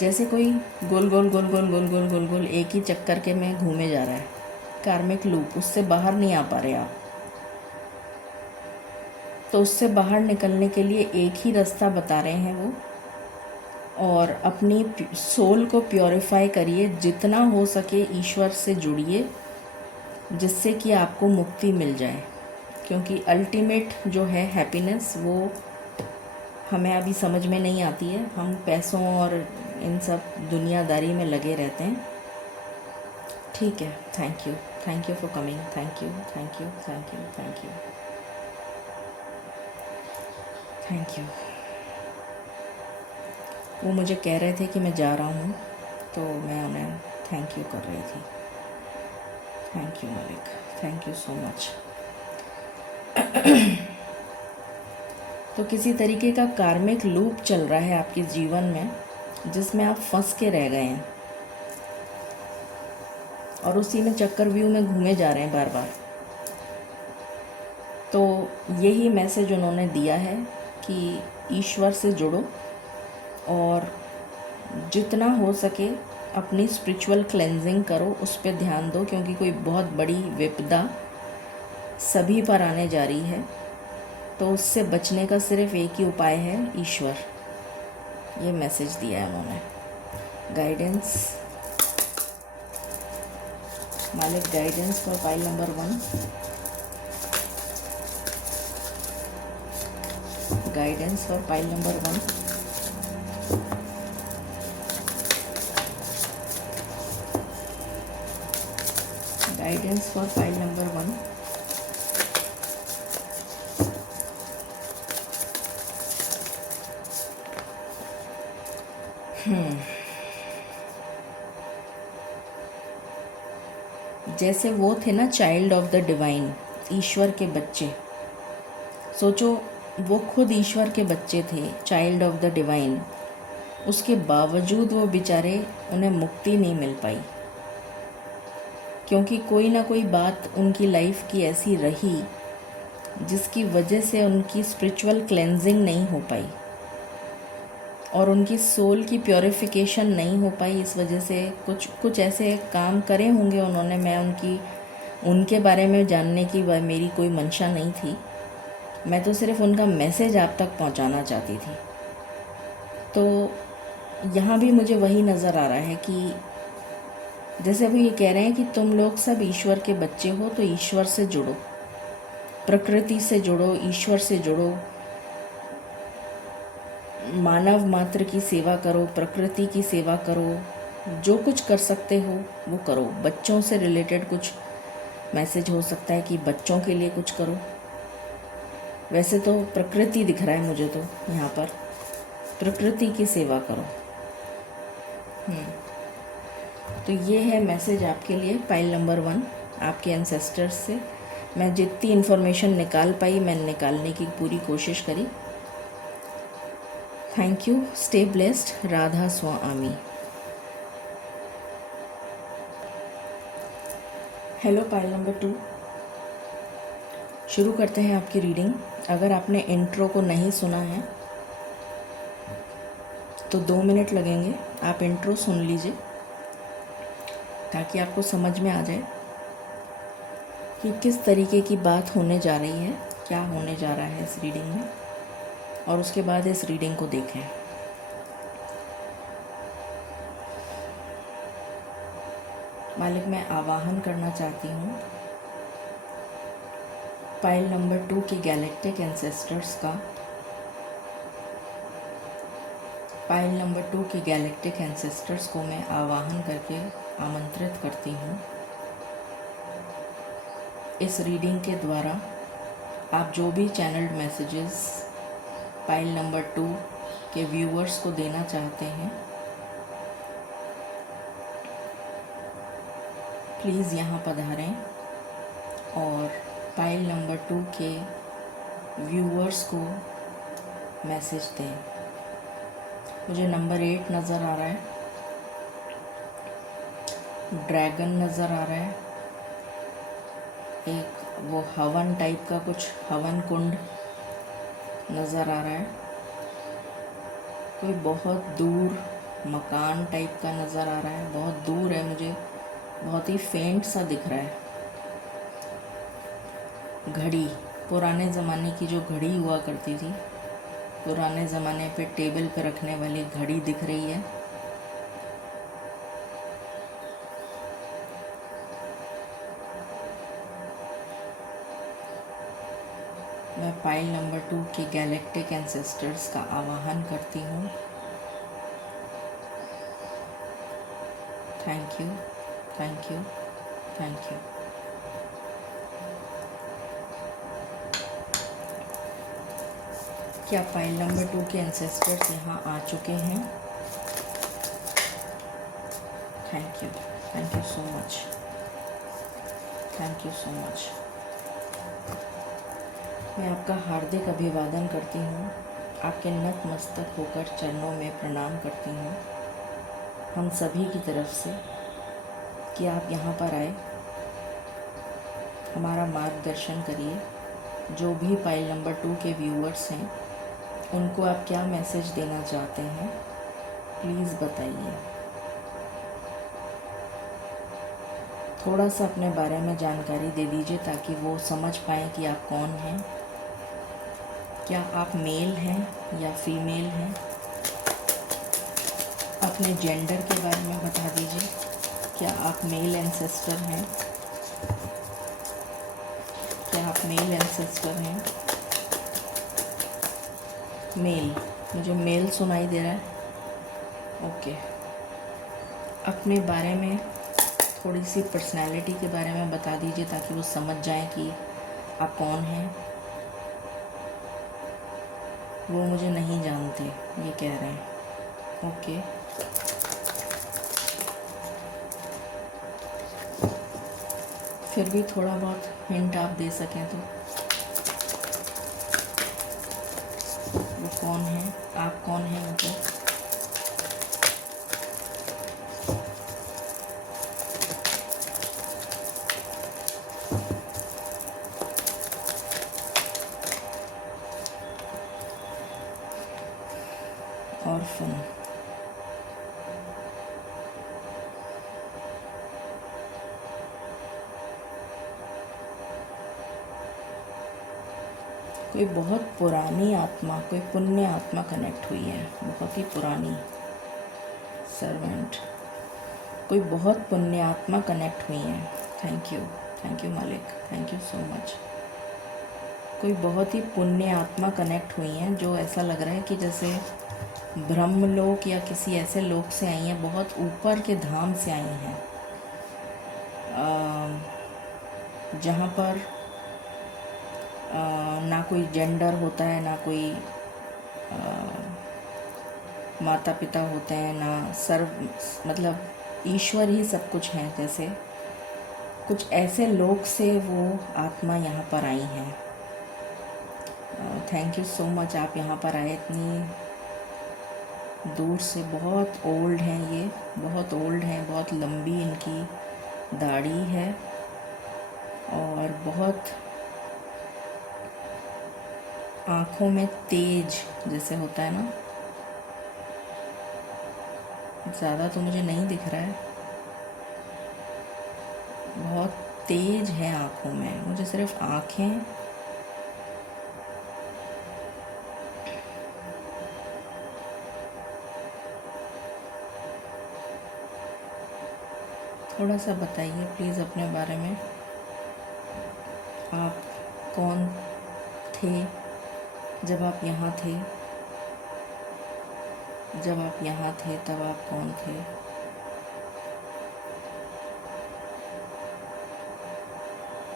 जैसे कोई गोल गोल गोल गोल गोल गोल गोल गोल एक ही चक्कर के में घूमे जा रहा है, कार्मिक लूप, उससे बाहर नहीं आ पा रहे आप। तो उससे बाहर निकलने के लिए एक ही रास्ता बता रहे हैं वो, और अपनी सोल को प्योरीफाई करिए, जितना हो सके ईश्वर से जुड़िए, जिससे कि आपको मुक्ति मिल जाए। क्योंकि अल्टीमेट जो है हैप्पीनेस, वो हमें अभी समझ में नहीं आती है। हम पैसों और इन सब दुनियादारी में लगे रहते हैं। ठीक है, thank you for coming, thank you thank you thank you thank you thank you. वो मुझे कह रहे थे कि मैं जा रहा हूँ, तो मैं उन्हें थैंक यू कर रही थी। Thank you Malik, thank you so much. तो किसी तरीके का कार्मिक लूप चल रहा है आपके जीवन में, जिसमें आप फंस के रह गए हैं और उसी में चक्रव्यूह में घूमे जा रहे हैं बार बार। तो यही मैसेज उन्होंने दिया है कि ईश्वर से जुड़ो और जितना हो सके अपनी स्पिरिचुअल क्लेंजिंग करो, उस पर ध्यान दो, क्योंकि कोई बहुत बड़ी विपदा सभी पर आने जा रही है। तो उससे बचने का सिर्फ एक ही उपाय है, ईश्वर। ये मैसेज दिया है उन्होंने। गाइडेंस, मालिक guidance for pile number 1। Guidance for pile number 1। Guidance for pile number 1। जैसे वो थे ना चाइल्ड ऑफ द डिवाइन, ईश्वर के बच्चे। सोचो, वो खुद ईश्वर के बच्चे थे, चाइल्ड ऑफ द डिवाइन। उसके बावजूद वो बेचारे, उन्हें मुक्ति नहीं मिल पाई, क्योंकि कोई ना कोई बात उनकी लाइफ की ऐसी रही जिसकी वजह से उनकी स्पिरिचुअल क्लेंजिंग नहीं हो पाई और उनकी सोल की प्योरिफिकेशन नहीं हो पाई। इस वजह से कुछ ऐसे काम करे होंगे उन्होंने। मैं उनके बारे में जानने की मेरी कोई मंशा नहीं थी। मैं तो सिर्फ उनका मैसेज आप तक पहुंचाना चाहती थी। तो यहाँ भी मुझे वही नज़र आ रहा है कि जैसे वो ये कह रहे हैं कि तुम लोग सब ईश्वर के बच्चे हो, तो ईश्वर से जुड़ो, प्रकृति से जुड़ो, ईश्वर से जुड़ो, मानव मात्र की सेवा करो, प्रकृति की सेवा करो, जो कुछ कर सकते हो वो करो। बच्चों से रिलेटेड कुछ मैसेज हो सकता है कि बच्चों के लिए कुछ करो। वैसे तो प्रकृति दिख रहा है मुझे, तो यहाँ पर प्रकृति की सेवा करो। तो ये है मैसेज आपके लिए, पाइल नंबर 1, आपके एंसेस्टर्स से। मैं जितनी इन्फॉर्मेशन निकाल पाई मैंने निकालने की पूरी कोशिश करी। Thank you, stay blessed, Radha Swami. Hello pile number 2, शुरू करते हैं आपकी रीडिंग। अगर आपने इंट्रो को नहीं सुना है तो 2 मिनट लगेंगे, आप इंट्रो सुन लीजिए ताकि आपको समझ में आ जाए कि किस तरीके की बात होने जा रही है, क्या होने जा रहा है इस रीडिंग में, और उसके बाद इस रीडिंग को देखें। मालिक, मैं आवाहन करना चाहती हूँ पाइल नंबर 2 के गैलेक्टिक एंसेस्टर्स का। पाइल नंबर 2 के गैलेक्टिक एंसेस्टर्स को मैं आवाहन करके आमंत्रित करती हूँ। इस रीडिंग के द्वारा आप जो भी चैनल्ड मैसेजेस पाइल नंबर 2 के व्यूअर्स को देना चाहते हैं, प्लीज़ यहाँ पधारें और पाइल नंबर 2 के व्यूअर्स को मैसेज दें। मुझे नंबर 8 नज़र आ रहा है, ड्रैगन नज़र आ रहा है, एक वो हवन टाइप का कुछ हवन कुंड नज़र आ रहा है, कोई बहुत दूर मकान टाइप का नज़र आ रहा है, बहुत दूर है, मुझे बहुत ही फेंट सा दिख रहा है। घड़ी, पुराने ज़माने की जो घड़ी हुआ करती थी, पुराने ज़माने पे टेबल पे रखने वाली घड़ी दिख रही है। मैं पाइल नंबर 2 के गैलेक्टिक एंसेस्टर्स का आवाहन करती हूँ। Thank you, thank you, thank you. क्या पाइल नंबर 2 के एंसेस्टर्स यहाँ आ चुके हैं? Thank you so much, thank you so much. मैं आपका हार्दिक अभिवादन करती हूँ। आपके नतमस्तक होकर चरणों में प्रणाम करती हूँ हम सभी की तरफ से कि आप यहाँ पर आए, हमारा मार्गदर्शन करिए। जो भी पाइल नंबर 2 के व्यूअर्स हैं उनको आप क्या मैसेज देना चाहते हैं प्लीज़ बताइए। थोड़ा सा अपने बारे में जानकारी दे दीजिए ताकि वो समझ पाएँ कि आप कौन हैं। क्या आप मेल हैं या फीमेल हैं? अपने जेंडर के बारे में बता दीजिए। क्या आप मेल एंसेस्टर हैं? क्या आप मेल एंसेस्टर हैं? मेल, मुझे मेल सुनाई दे रहा है। ओके, अपने बारे में थोड़ी सी पर्सनैलिटी के बारे में बता दीजिए ताकि वो समझ जाएं कि आप कौन हैं। वो मुझे नहीं जानते ये कह रहे हैं। ओके, फिर भी थोड़ा बहुत हिंट आप दे सकें तो। वो कौन है, आप कौन हैं मतलब। ऑर्फन, कोई बहुत पुरानी आत्मा, कोई पुण्य आत्मा कनेक्ट हुई है, बहुत ही पुरानी। सर्वेंट, कोई बहुत पुण्य आत्मा कनेक्ट हुई है। थैंक यू मालिक, थैंक यू सो मच। कोई बहुत ही पुण्य आत्मा कनेक्ट हुई हैं जो ऐसा लग रहा है कि जैसे ब्रह्मलोक या किसी ऐसे लोक से आई हैं, बहुत ऊपर के धाम से आई हैं, जहाँ पर ना कोई जेंडर होता है, ना कोई माता पिता होते हैं, ना सर्व, मतलब ईश्वर ही सब कुछ है। जैसे कुछ ऐसे लोक से वो आत्मा यहाँ पर आई हैं। थैंक यू सो मच, आप यहाँ पर आए इतनी दूर से। बहुत ओल्ड हैं ये, बहुत ओल्ड हैं, बहुत लंबी इनकी दाढ़ी है और बहुत आँखों में तेज जैसे होता है ना, ज़्यादा तो मुझे नहीं दिख रहा है, बहुत तेज है आँखों में, मुझे सिर्फ आँखें। थोड़ा सा बताइए प्लीज़ अपने बारे में। आप कौन थे जब आप यहाँ थे? जब आप यहाँ थे तब आप कौन थे?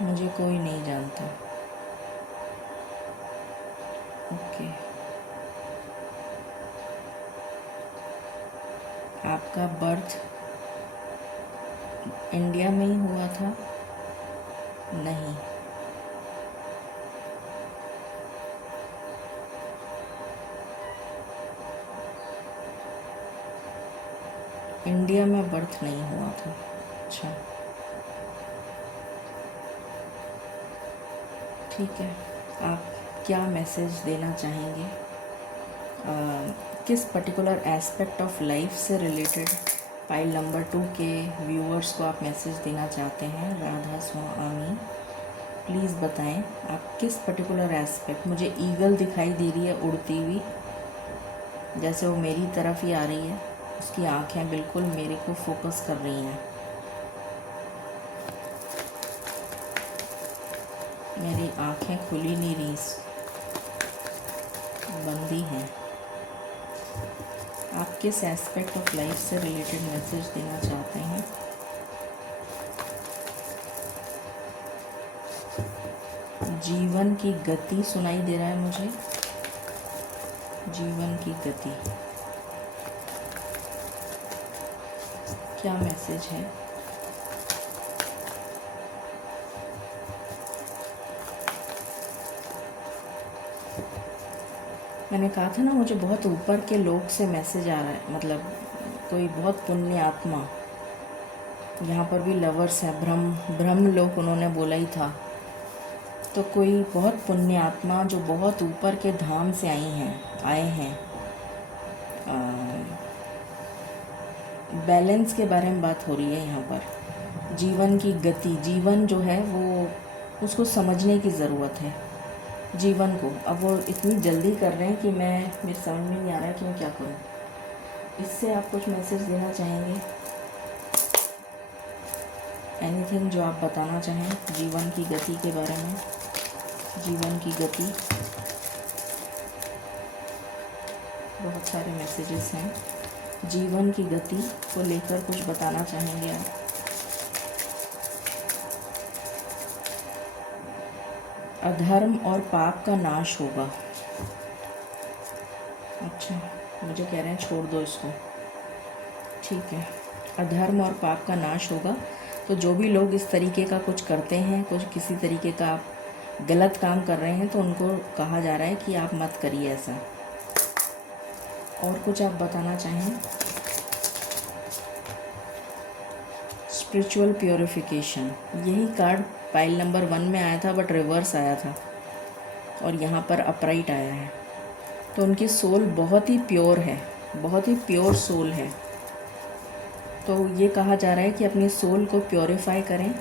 मुझे कोई नहीं जानता। ओके, आपका बर्थ इंडिया में ही हुआ था? नहीं। इंडिया में बर्थ नहीं हुआ था। अच्छा, ठीक है। आप क्या मैसेज देना चाहेंगे? किस पर्टिकुलर एस्पेक्ट ऑफ लाइफ से रिलेटेड पाइल नंबर 2 के व्यूअर्स को आप मैसेज देना चाहते हैं? राधा स्वामी, प्लीज़ बताएं आप किस पर्टिकुलर एस्पेक्ट। मुझे ईगल दिखाई दे रही है उड़ती हुई, जैसे वो मेरी तरफ ही आ रही है। उसकी आँखें बिल्कुल मेरे को फोकस कर रही हैं। मेरी आँखें खुली नहीं रही, बंदी हैं। आप किस एस्पेक्ट ऑफ लाइफ से रिलेटेड मैसेज देना चाहते हैं? जीवन की गति सुनाई दे रहा है मुझे, जीवन की गति। क्या मैसेज है? मैंने कहा था ना, मुझे बहुत ऊपर के लोक से मैसेज आ रहा है, मतलब कोई बहुत पुण्य आत्मा। यहाँ पर भी लवर्स है, ब्रह्म लोक उन्होंने बोला ही था। तो कोई बहुत पुण्य आत्मा जो बहुत ऊपर के धाम से आए हैं। बैलेंस के बारे में बात हो रही है यहाँ पर। जीवन की गति, जीवन जो है वो उसको समझने की ज़रूरत है जीवन को। अब वो इतनी जल्दी कर रहे हैं कि मेरे समझ में नहीं आ रहा है कि मैं क्या करूँ। इससे आप कुछ मैसेज देना चाहेंगे? एनीथिंग जो आप बताना चाहें जीवन की गति के बारे में? जीवन की गति, बहुत सारे मैसेजेस हैं। जीवन की गति को लेकर कुछ बताना चाहेंगे आप? अधर्म और पाप का नाश होगा। अच्छा, मुझे कह रहे हैं छोड़ दो इसको। ठीक है, अधर्म और पाप का नाश होगा। तो जो भी लोग इस तरीके का कुछ करते हैं, कुछ किसी तरीके का गलत काम कर रहे हैं, तो उनको कहा जा रहा है कि आप मत करिए ऐसा। और कुछ आप बताना चाहें? स्पिरिचुअल प्योरिफिकेशन, यही कार्ड पाइल नंबर 1 में आया था, बट रिवर्स आया था और यहाँ पर अपराइट आया है। तो उनकी सोल बहुत ही प्योर है, बहुत ही प्योर सोल है। तो ये कहा जा रहा है कि अपनी सोल को प्योरीफाई करें।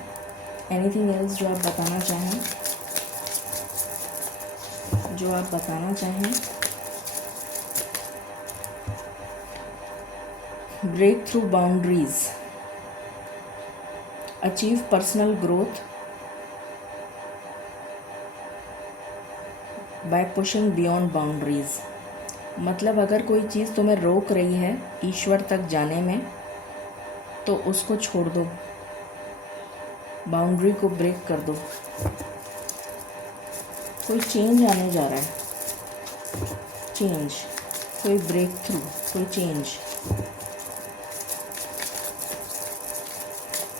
एनीथिंग एल्स जो आप बताना चाहें? जो आप बताना चाहें? Break through boundaries, achieve personal growth by pushing beyond boundaries. मतलब अगर कोई चीज़ तुम्हें रोक रही है ईश्वर तक जाने में, तो उसको छोड़ दो, बाउंड्री को ब्रेक कर दो। कोई चेंज आने जा रहा है, चेंज, कोई ब्रेक थ्रू, कोई चेंज,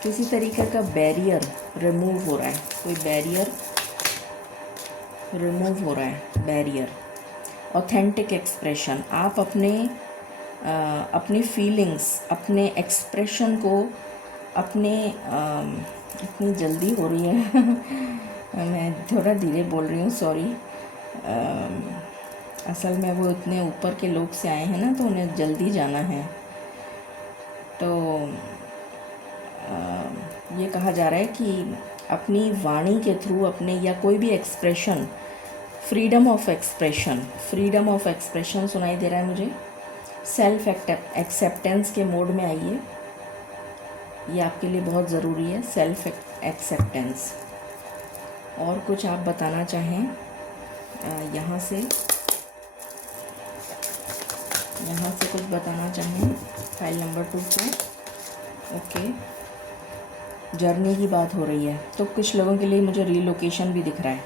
किसी तरीके का बैरियर रिमूव हो रहा है। कोई बैरियर रिमूव हो रहा है, बैरियर। ऑथेंटिक एक्सप्रेशन, आप अपनी फीलिंग्स, अपने एक्सप्रेशन को इतनी जल्दी हो रही है मैं थोड़ा धीरे बोल रही हूँ, सॉरी। असल में वो इतने ऊपर के लोग से आए हैं ना, तो उन्हें जल्दी जाना है। तो ये कहा जा रहा है कि अपनी वाणी के थ्रू, अपने या कोई भी एक्सप्रेशन, फ्रीडम ऑफ एक्सप्रेशन सुनाई दे रहा है मुझे। सेल्फ एक्सेप्टेंस के मोड में आइए, ये आपके लिए बहुत ज़रूरी है, सेल्फ एक्सेप्टेंस। और कुछ आप बताना चाहें यहाँ से कुछ बताना चाहें फाइल नंबर 2 को? ओके, जर्नी की बात हो रही है, तो कुछ लोगों के लिए मुझे रीलोकेशन भी दिख रहा है।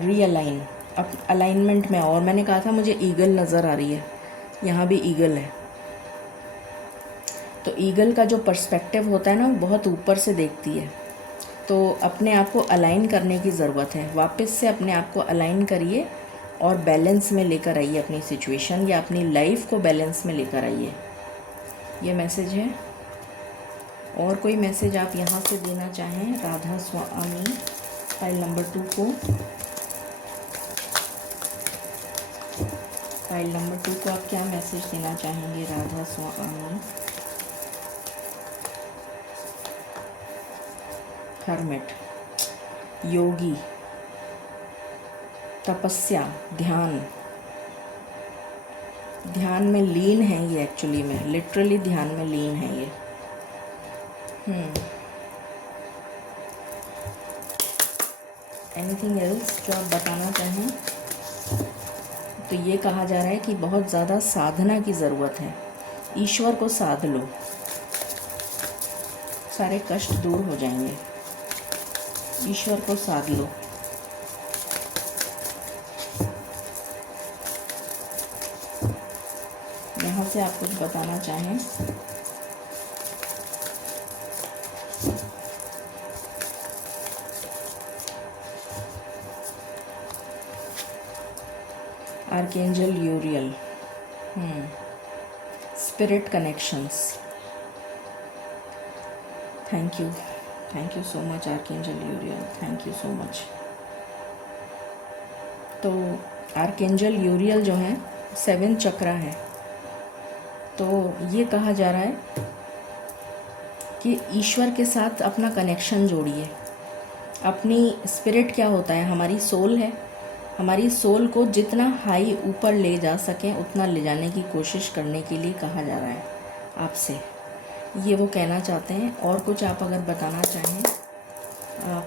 रीअलाइन, अब अलाइनमेंट में। और मैंने कहा था मुझे ईगल नज़र आ रही है, यहाँ भी ईगल है। तो ईगल का जो पर्सपेक्टिव होता है ना, वो बहुत ऊपर से देखती है। तो अपने आप को अलाइन करने की ज़रूरत है। वापस से अपने आप को अलाइन करिए और बैलेंस में लेकर आइए अपनी सिचुएशन, या अपनी लाइफ को बैलेंस में लेकर आइए। ये मैसेज है। और कोई मैसेज आप यहाँ से देना चाहें राधा स्वामी फाइल नंबर 2 को? फाइल नंबर 2 को आप क्या मैसेज देना चाहेंगे राधा स्वामी? हर्मिट, योगी, तपस्या, ध्यान में लीन है ये। एक्चुअली में लिटरली ध्यान में लीन है ये। एनीथिंग एल्स जो आप बताना चाहें? तो ये कहा जा रहा है कि बहुत ज़्यादा साधना की ज़रूरत है। ईश्वर को साध लो, सारे कष्ट दूर हो जाएंगे। ईश्वर को साध लो। यहाँ से आप कुछ बताना चाहें? Archangel यूरियल, spirit connections. Thank you so much archangel यूरियल, thank you so much. तो आर्केंजल यूरियल जो है 7 चक्रा है। तो ये कहा जा रहा है कि ईश्वर के साथ अपना कनेक्शन जोड़िए। अपनी स्पिरिट क्या होता है, हमारी सोल है। हमारी सोल को जितना हाई ऊपर ले जा सकें उतना ले जाने की कोशिश करने के लिए कहा जा रहा है आपसे, ये वो कहना चाहते हैं। और कुछ आप अगर बताना चाहें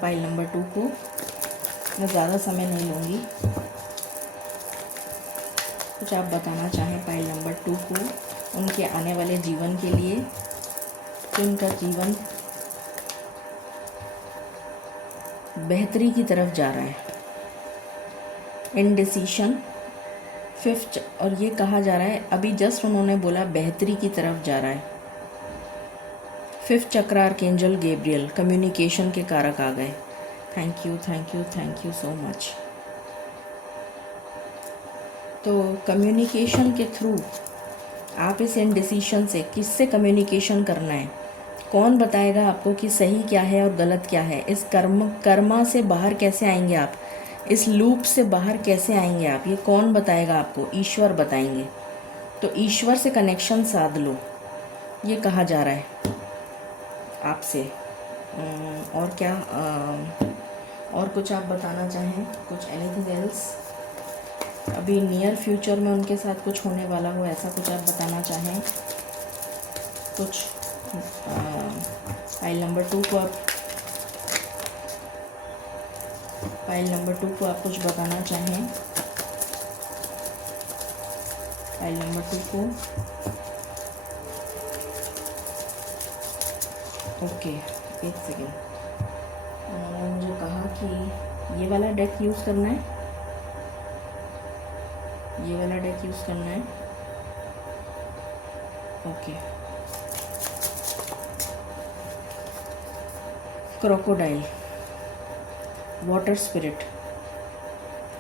पाइल नंबर 2 को, मैं ज़्यादा समय नहीं लूँगी। कुछ आप बताना चाहें पाइल नंबर 2 को उनके आने वाले जीवन के लिए, कि उनका जीवन बेहतरी की तरफ जा रहा है। इनडिसीशन 5th, और ये कहा जा रहा है अभी जस्ट उन्होंने बोला बेहतरी की तरफ जा रहा है। 5th चक्र आर्केंजल गैब्रियल, कम्युनिकेशन के कारक आ गए। Thank you so much. तो कम्युनिकेशन के थ्रू आप इस इनडिसीशन से किससे कम्युनिकेशन करना है, कौन बताएगा आपको कि सही क्या है और गलत क्या है। इस कर्मा से बाहर कैसे आएंगे आप, इस लूप से बाहर कैसे आएंगे आप, ये कौन बताएगा आपको, ईश्वर बताएंगे। तो ईश्वर से कनेक्शन साध लो, ये कहा जा रहा है आपसे। और क्या और कुछ आप बताना चाहें, कुछ एनीथिंग एल्स अभी नियर फ्यूचर में उनके साथ कुछ होने वाला हो, ऐसा कुछ आप बताना चाहें कुछ। फाइल नंबर 2 को आप कुछ बताना चाहें। फाइल नंबर 2 को ओके, एक सेकेंड। उन्होंने मुझे कहा कि ये वाला डेक यूज़ करना है, ये वाला डेक यूज़ करना है। Okay, crocodile, water spirit.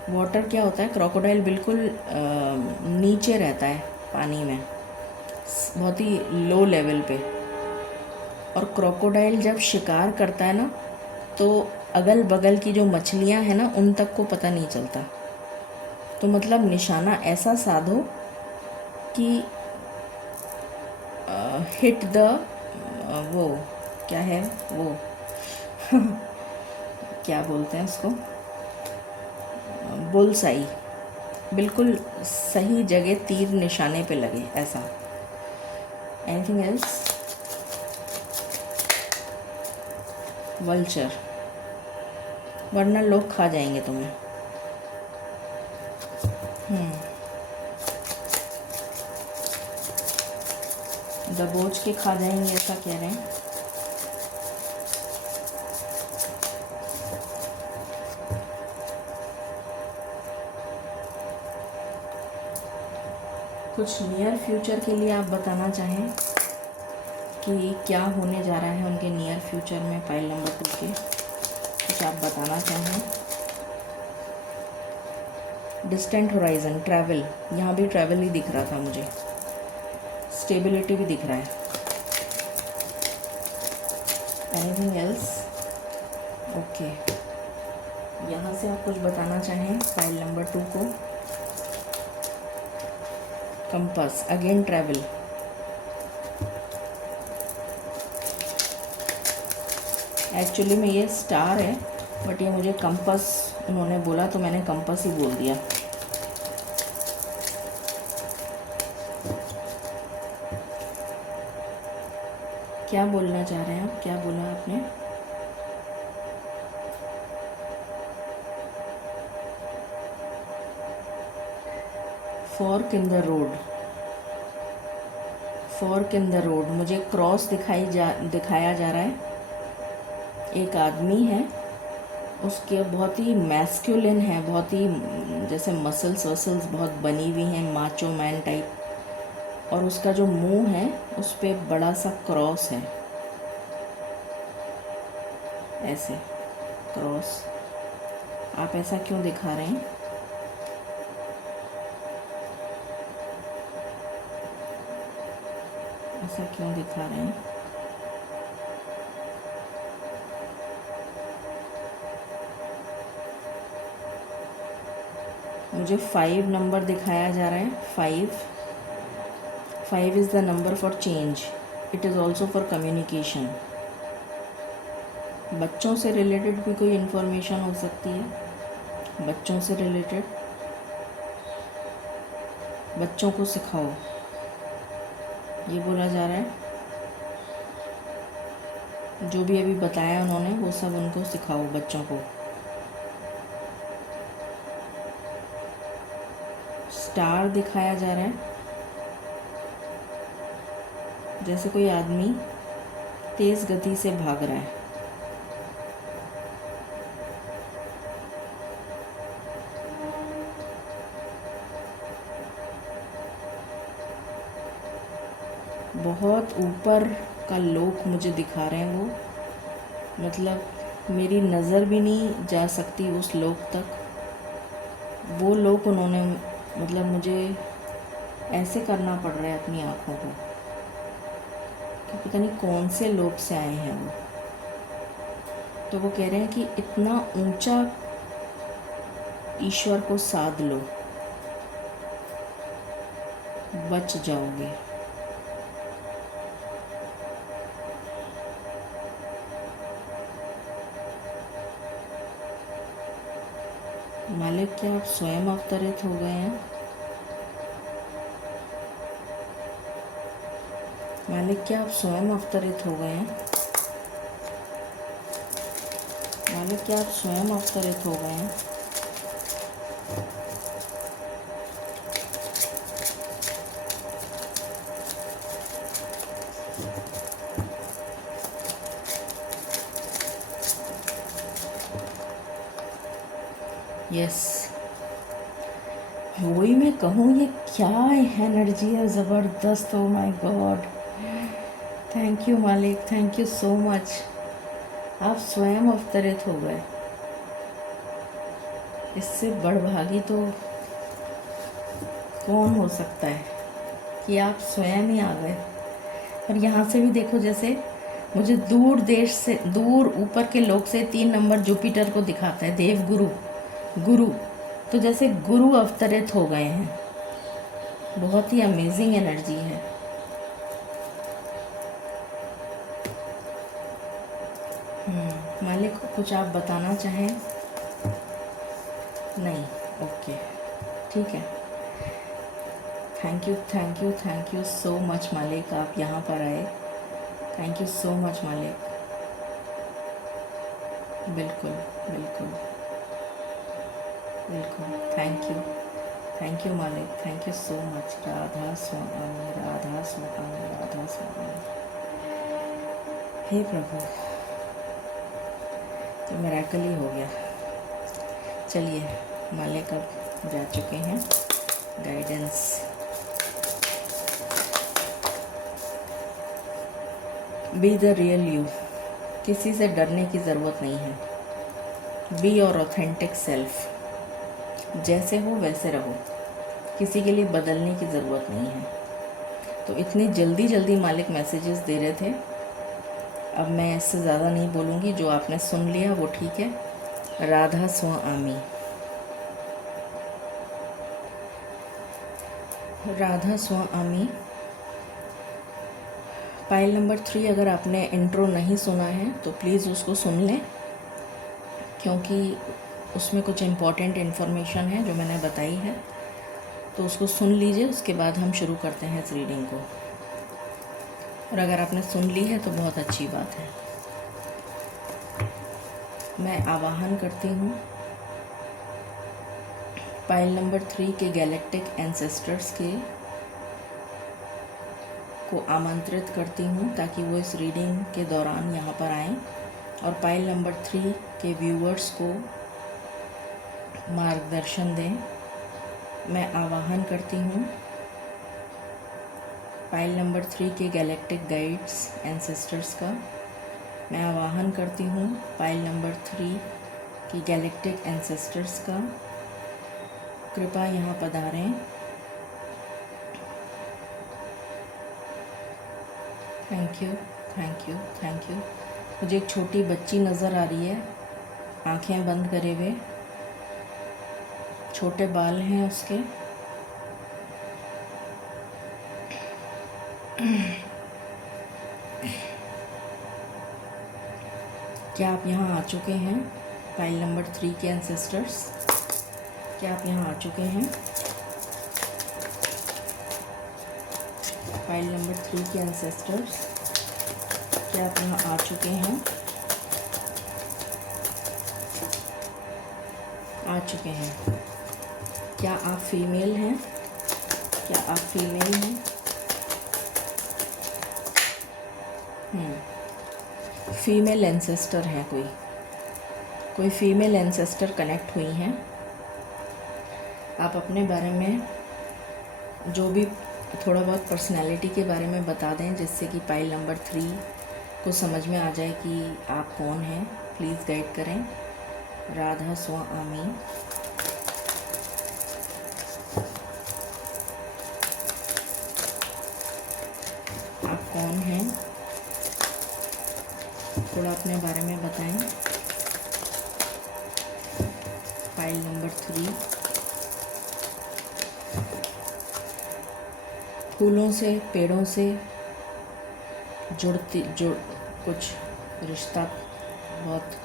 Water क्या होता है, क्रोकोडाइल बिल्कुल नीचे रहता है पानी में, बहुत ही लो लेवल पे। और क्रोकोडाइल जब शिकार करता है ना, तो अगल बगल की जो मछलियां हैं ना उन तक को पता नहीं चलता। तो मतलब निशाना ऐसा साधो कि हिट द वो क्या है वो क्या बोलते हैं उसको, बुलसाई, बिल्कुल सही जगह तीर निशाने पे लगे, ऐसा। Anything else? वल्चर, वरना लोग खा जाएंगे तुम्हें। दबोच के खा जाएंगे, ऐसा कह रहे हैं। कुछ नियर फ्यूचर के लिए आप बताना चाहें कि क्या होने जा रहा है उनके नियर फ्यूचर में, फाइल नंबर 2 के कुछ आप बताना चाहें। डिस्टेंट होराइजन, ट्रैवल, यहाँ भी ट्रैवल ही दिख रहा था मुझे, स्टेबिलिटी भी दिख रहा है। Anything else? ओके, यहाँ से आप कुछ बताना चाहें फाइल नंबर 2 को। Compass, again travel. एक्चुअली में ये स्टार है, बट ये मुझे कंपास उन्होंने बोला तो मैंने कंपास ही बोल दिया। क्या बोलना चाह रहे हैं आप, क्या बोला आपने? Fork in the road, fork in the road, मुझे क्रॉस दिखाया जा रहा है। एक आदमी है, उसके बहुत ही मैस्कुलिन है, बहुत ही जैसे मसल्स वसल्स बहुत बनी हुई हैं, माचो मैन टाइप। और उसका जो मुंह है उस पर बड़ा सा क्रॉस है, ऐसे क्रॉस। आप ऐसा क्यों दिखा रहे हैं? ऐसा क्यों दिखा रहे हैं? मुझे 5 नंबर दिखाया जा रहा है। 5 is the number for change. It is also for communication. बच्चों से रिलेटेड भी कोई इन्फॉर्मेशन हो सकती है। बच्चों से रिलेटेड, बच्चों को सिखाओ, ये बोला जा रहा है। जो भी अभी बताया उन्होंने वो सब उनको सिखाओ, बच्चों को। स्टार दिखाया जा रहा है, जैसे कोई आदमी तेज़ गति से भाग रहा है। बहुत ऊपर का लोक मुझे दिखा रहे हैं वो, मतलब मेरी नज़र भी नहीं जा सकती उस लोक तक। वो लोक उन्होंने, मतलब मुझे ऐसे करना पड़ रहा है अपनी आँखों को कि पता नहीं कौन से लोक से आए हैं वो। तो वो कह रहे हैं कि इतना ऊंचा ईश्वर को साध लो, बच जाओगे। मालिक, क्या आप स्वयं अवतरित हो गए हैं? मालिक, क्या आप स्वयं अवतरित हो गए हैं? मालिक, क्या आप स्वयं अवतरित हो गए हैं? यस, वही मैं कहूँ, ये क्या एनर्जी है ज़बरदस्त। Oh my God, thank you मालिक, थैंक यू सो मच। आप स्वयं अवतरित हो गए। इससे बड़भागी तो कौन हो सकता है कि आप स्वयं ही आ गए। और यहाँ से भी देखो, जैसे मुझे दूर देश से, दूर ऊपर के लोक से 3 नंबर जुपिटर को दिखाता है, देव गुरु, गुरु। तो जैसे गुरु अवतरित हो गए हैं। बहुत ही अमेजिंग एनर्जी है। मालिक, कुछ आप बताना चाहें? नहीं, ओके, ठीक है। Thank you, thank you, thank you so much मालिक, आप यहाँ पर आए। थैंक यू सो मच मालिक। बिल्कुल, बिल्कुल, बिल्कुल, थैंक यू मालिक, thank you so much. Radha Swami, Radha Swami, Radha Swami. हे प्रभु, तो मिरेकल ही हो गया। चलिए, मालिक अब जा चुके हैं। Guidance. Be the real you. किसी से डरने की ज़रूरत नहीं है। Be your authentic self. जैसे हो वैसे रहो, किसी के लिए बदलने की ज़रूरत नहीं है। तो इतनी जल्दी जल्दी मालिक मैसेजेस दे रहे थे। अब मैं इससे ज़्यादा नहीं बोलूँगी, जो आपने सुन लिया वो ठीक है। राधा स्वामी, राधा स्वामी। पाइल नंबर 3, अगर आपने इंट्रो नहीं सुना है तो प्लीज़ उसको सुन लें, क्योंकि उसमें कुछ इम्पॉर्टेंट इन्फॉर्मेशन है जो मैंने बताई है। तो उसको सुन लीजिए, उसके बाद हम शुरू करते हैं इस रीडिंग को। और अगर आपने सुन ली है तो बहुत अच्छी बात है। मैं आवाहन करती हूँ पाइल नंबर 3 के गैलेक्टिक एंसेस्टर्स को आमंत्रित करती हूँ ताकि वो इस रीडिंग के दौरान यहाँ पर आएँ और पाइल नंबर 3 के व्यूअर्स को मार्गदर्शन दें। मैं आवाहन करती हूँ पाइल नंबर 3 के गैलेक्टिक गाइड्स एंसेस्टर्स का। मैं आवाहन करती हूँ पाइल नंबर 3 की गैलेक्टिक एंसेस्टर्स का। कृपया यहाँ पधारें। Thank you, thank you, thank you. मुझे एक छोटी बच्ची नज़र आ रही है, आंखें बंद करे हुए, छोटे बाल हैं उसके। क्या आप यहाँ आ चुके हैं? पाइल नंबर 3 के एंसेस्टर्स, क्या आप यहाँ आ चुके हैं? पाइल नंबर 3 के एंसेस्टर्स, क्या आप यहाँ आ चुके हैं? आ चुके हैं। क्या आप फीमेल हैं? क्या आप फीमेल हैं? फीमेल एंसेस्टर हैं, कोई फीमेल एंसेस्टर कनेक्ट हुई हैं। आप अपने बारे में जो भी थोड़ा बहुत पर्सनालिटी के बारे में बता दें, जिससे कि पाइल नंबर 3 को समझ में आ जाए कि आप कौन हैं। प्लीज़ गाइड करें। राधा स्वामी। आप कौन हैं? थोड़ा अपने बारे में बताएं। पाइल नंबर 3, फूलों से, पेड़ों से जुड़ कुछ रिश्ता बहुत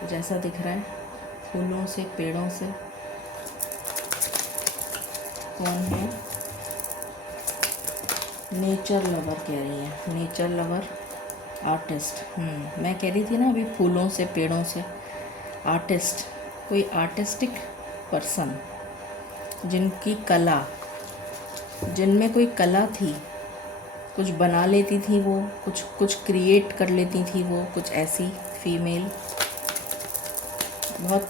कुछ ऐसा दिख रहा है। फूलों से, पेड़ों से। कौन है? नेचर लवर कह रही हैं, नेचर लवर, आर्टिस्ट। मैं कह रही थी ना अभी, फूलों से, पेड़ों से, आर्टिस्ट, कोई आर्टिस्टिक पर्सन जिनकी कला, जिनमें कोई कला थी, कुछ बना लेती थी वो, कुछ क्रिएट कर लेती थी वो, कुछ ऐसी फीमेल बहुत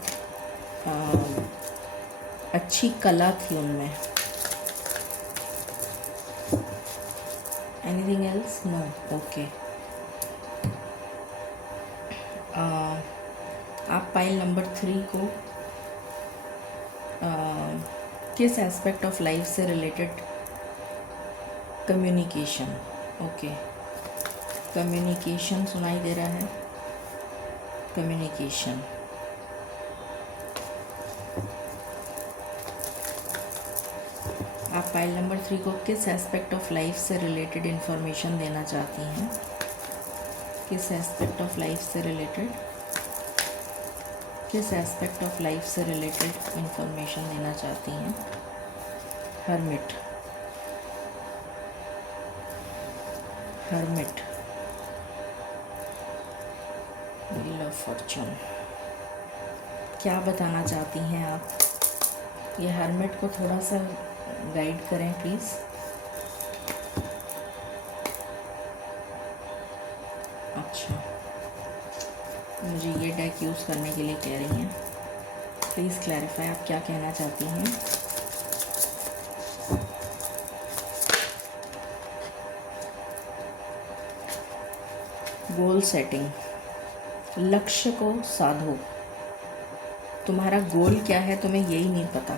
अच्छी कला थी उनमें। Anything else? No, okay. आप पाइल नंबर 3 को किस एस्पेक्ट ऑफ लाइफ से रिलेटेड? Communication, okay. कम्युनिकेशन सुनाई दे रहा है, कम्युनिकेशन। आप पाइल नंबर 3 को किस एस्पेक्ट ऑफ लाइफ से रिलेटेड इन्फॉर्मेशन देना चाहती हैं? किस एस्पेक्ट ऑफ लाइफ से रिलेटेड, किस एस्पेक्ट ऑफ लाइफ से रिलेटेड इन्फॉर्मेशन देना चाहती हैं? Hermit, hermit, wheel of Fortune. क्या बताना चाहती हैं आप? ये हर्मिट को थोड़ा सा गाइड करें प्लीज़। अच्छा, मुझे ये डेक यूज़ करने के लिए कह रही हैं। प्लीज़ क्लैरिफाई, आप क्या कहना चाहती हैं? गोल सेटिंग, लक्ष्य को साधो। तुम्हारा गोल क्या है तुम्हें यही नहीं पता।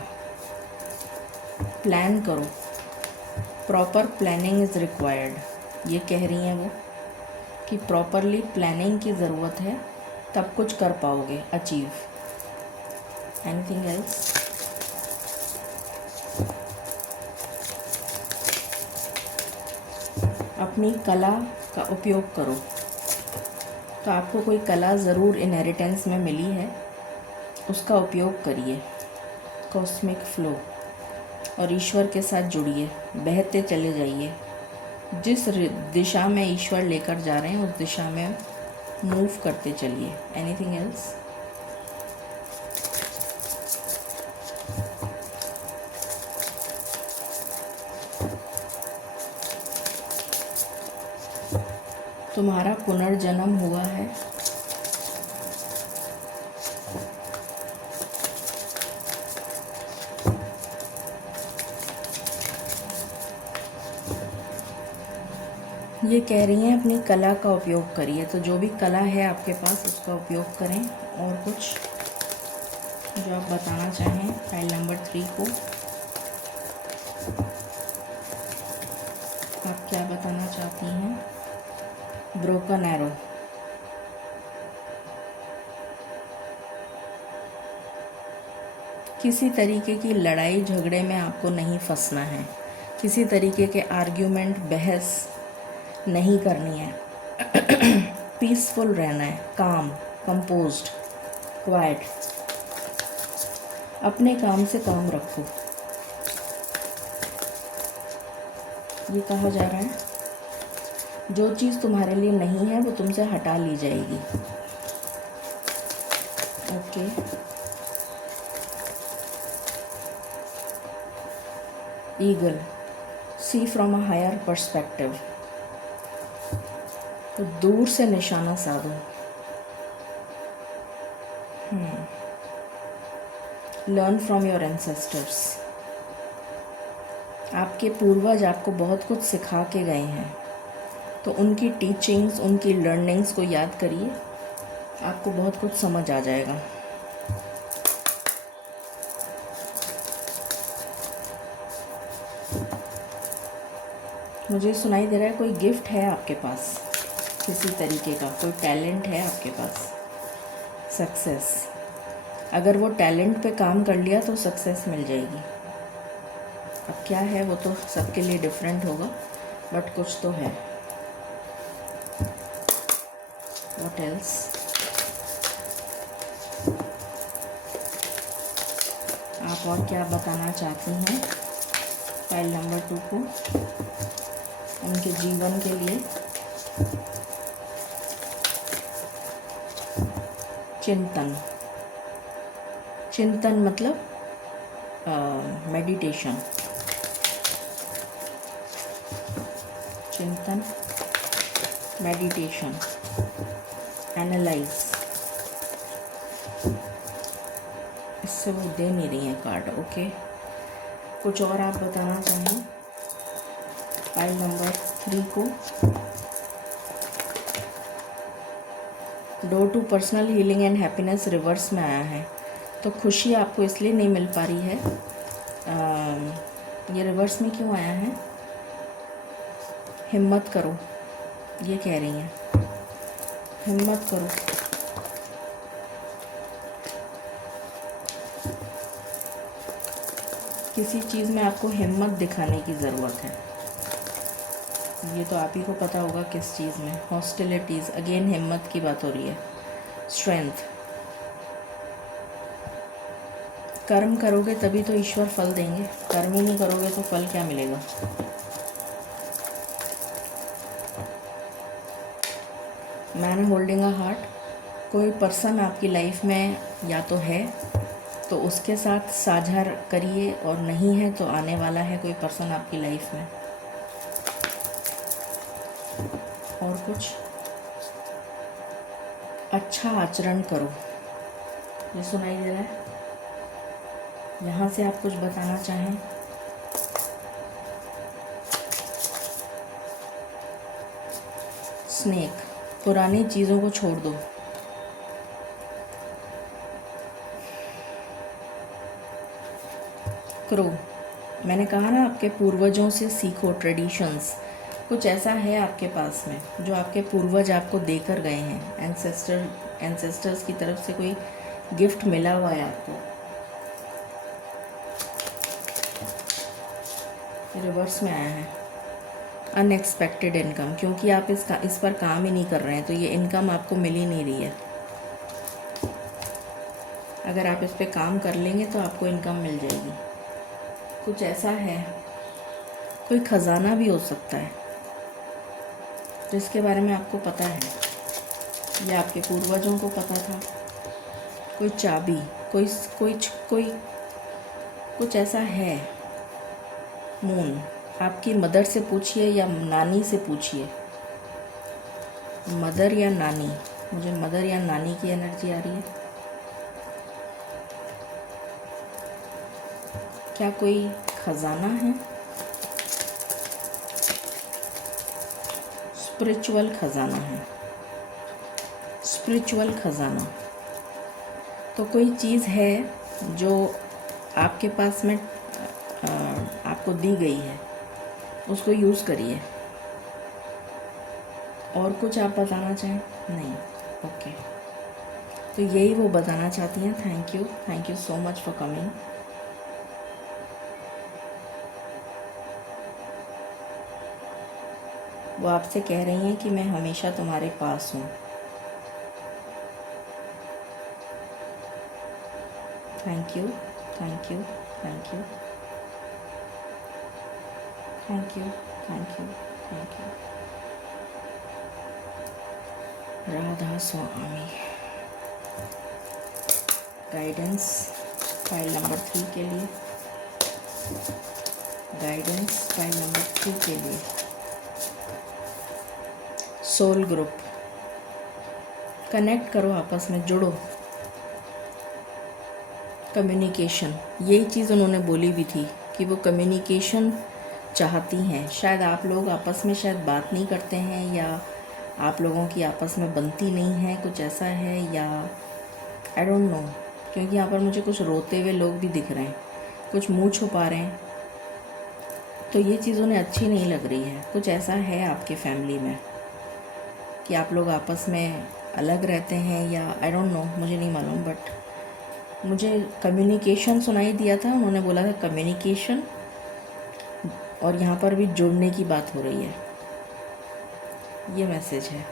प्लान करो, प्रॉपर प्लानिंग इज़ रिक्वायर्ड। ये कह रही हैं वो कि प्रॉपरली प्लानिंग की ज़रूरत है, तब कुछ कर पाओगे अचीव। Anything else? अपनी कला का उपयोग करो। तो आपको कोई कला ज़रूर इनहेरिटेंस में मिली है, उसका उपयोग करिए। कॉस्मिक फ्लो, और ईश्वर के साथ जुड़िए, बहते चले जाइए। जिस दिशा में ईश्वर लेकर जा रहे हैं उस दिशा में मूव करते चलिए। Anything else? तुम्हारा पुनर्जन्म हुआ है। ये कह रही हैं अपनी कला का उपयोग करिए। तो जो भी कला है आपके पास उसका उपयोग करें। और कुछ जो आप बताना चाहें फाइल नंबर 3 को? आप क्या बताना चाहती हैं? Broken arrow. किसी तरीके की लड़ाई झगड़े में आपको नहीं फंसना है, किसी तरीके के आर्ग्यूमेंट बहस नहीं करनी है। पीसफुल रहना है, काम, कंपोज्ड, क्वाइट। अपने काम से काम रखो, ये कहा जा रहा है। जो चीज़ तुम्हारे लिए नहीं है वो तुमसे हटा ली जाएगी। Okay. Eagle, see from a higher perspective. तो दूर से निशाना साधो। Learn from your ancestors. आपके पूर्वज आपको बहुत कुछ सिखा के गए हैं, तो उनकी टीचिंग्स, उनकी लर्निंग्स को याद करिए, आपको बहुत कुछ समझ आ जाएगा। मुझे सुनाई दे रहा है कोई गिफ्ट है आपके पास, किसी तरीके का कोई टैलेंट है आपके पास। सक्सेस, अगर वो टैलेंट पे काम कर लिया तो सक्सेस मिल जाएगी। अब क्या है वो तो सबके लिए डिफरेंट होगा, बट कुछ तो है। What else? आप और क्या बताना चाहती हैं फाइल नंबर 2 को उनके जीवन के लिए? चिंतन। चिंतन मतलब मेडिटेशन। चिंतन, मेडिटेशन, एनालाइज। इससे वो दे नहीं रही हैं कार्ड। ओके, कुछ और आप बताना चाहें फाइल नंबर 3 को? Door to personal healing and happiness reverse में आया है, तो खुशी आपको इसलिए नहीं मिल पा रही है। ये रिवर्स में क्यों आया है? हिम्मत करो, ये कह रही हैं, हिम्मत करो। किसी चीज़ में आपको हिम्मत दिखाने की ज़रूरत है, ये तो आप ही को पता होगा किस चीज़ में। हॉस्टिलिटीज़, अगेन हिम्मत की बात हो रही है। स्ट्रेंथ, कर्म करोगे तभी तो ईश्वर फल देंगे, कर्म ही नहीं करोगे तो फल क्या मिलेगा? मैन होल्डिंग अ हार्ट, कोई पर्सन आपकी लाइफ में या तो है तो उसके साथ साझा करिए, और नहीं है तो आने वाला है कोई पर्सन आपकी लाइफ में। और कुछ? अच्छा आचरण करो, ये सुनाई दे रहा है। यहाँ से आप कुछ बताना चाहें? स्नेक, पुरानी चीज़ों को छोड़ दो। क्रो, मैंने कहा ना आपके पूर्वजों से सीखो, ट्रेडिशंस। कुछ ऐसा है आपके पास में जो आपके पूर्वज आपको देकर गए हैं, एंसेस्टर्स की तरफ से कोई गिफ्ट मिला हुआ है आपको। रिवर्स में आया है अनएक्सपेक्टेड इनकम, क्योंकि आप इस पर काम ही नहीं कर रहे हैं तो ये इनकम आपको मिल ही नहीं रही है। अगर आप इस पर काम कर लेंगे तो आपको इनकम मिल जाएगी। कुछ ऐसा है, कोई ख़जाना भी हो सकता है जिसके बारे में आपको पता है या आपके पूर्वजों को पता था। कोई चाबी, कोई कोई कोई कुछ ऐसा है। मून, आपकी मदर से पूछिए या नानी से पूछिए। मदर या नानी, मुझे मदर या नानी की एनर्जी आ रही है। क्या कोई खजाना है? स्पिरिचुअल खजाना है, स्पिरिचुअल खजाना। तो कोई चीज़ है जो आपके पास में आपको दी गई है, उसको यूज़ करिए। और कुछ आप बताना चाहें? नहीं, ओके। तो यही वो बताना चाहती हैं। Thank you so much for coming. वो आपसे कह रही हैं कि मैं हमेशा तुम्हारे पास हूँ। Thank you thank you thank you thank you thank you thank you. Radha Swami. Guidance file number 3 के लिए। गाइडेंस फाइल नंबर 3 के लिए। सोल ग्रुप, कनेक्ट करो, आपस में जुड़ो। कम्युनिकेशन, यही चीज़ उन्होंने बोली भी थी कि वो कम्युनिकेशन चाहती हैं। शायद आप लोग आपस में शायद बात नहीं करते हैं, या आप लोगों की आपस में बनती नहीं है, कुछ ऐसा है, या आई डोंट नो। क्योंकि यहाँ पर मुझे कुछ रोते हुए लोग भी दिख रहे हैं, कुछ मुंह छुपा रहे हैं, तो ये चीज़ उन्हें अच्छी नहीं लग रही है। कुछ ऐसा है आपके फैमिली में कि आप लोग आपस में अलग रहते हैं, या आई डोंट नो, मुझे नहीं मालूम। बट मुझे कम्युनिकेशन सुनाई दिया था, उन्होंने बोला था कम्युनिकेशन, और यहाँ पर भी जुड़ने की बात हो रही है। ये मैसेज है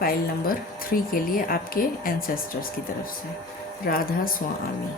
फाइल नंबर 3 के लिए आपके एंसेस्टर्स की तरफ से। राधा स्वामी।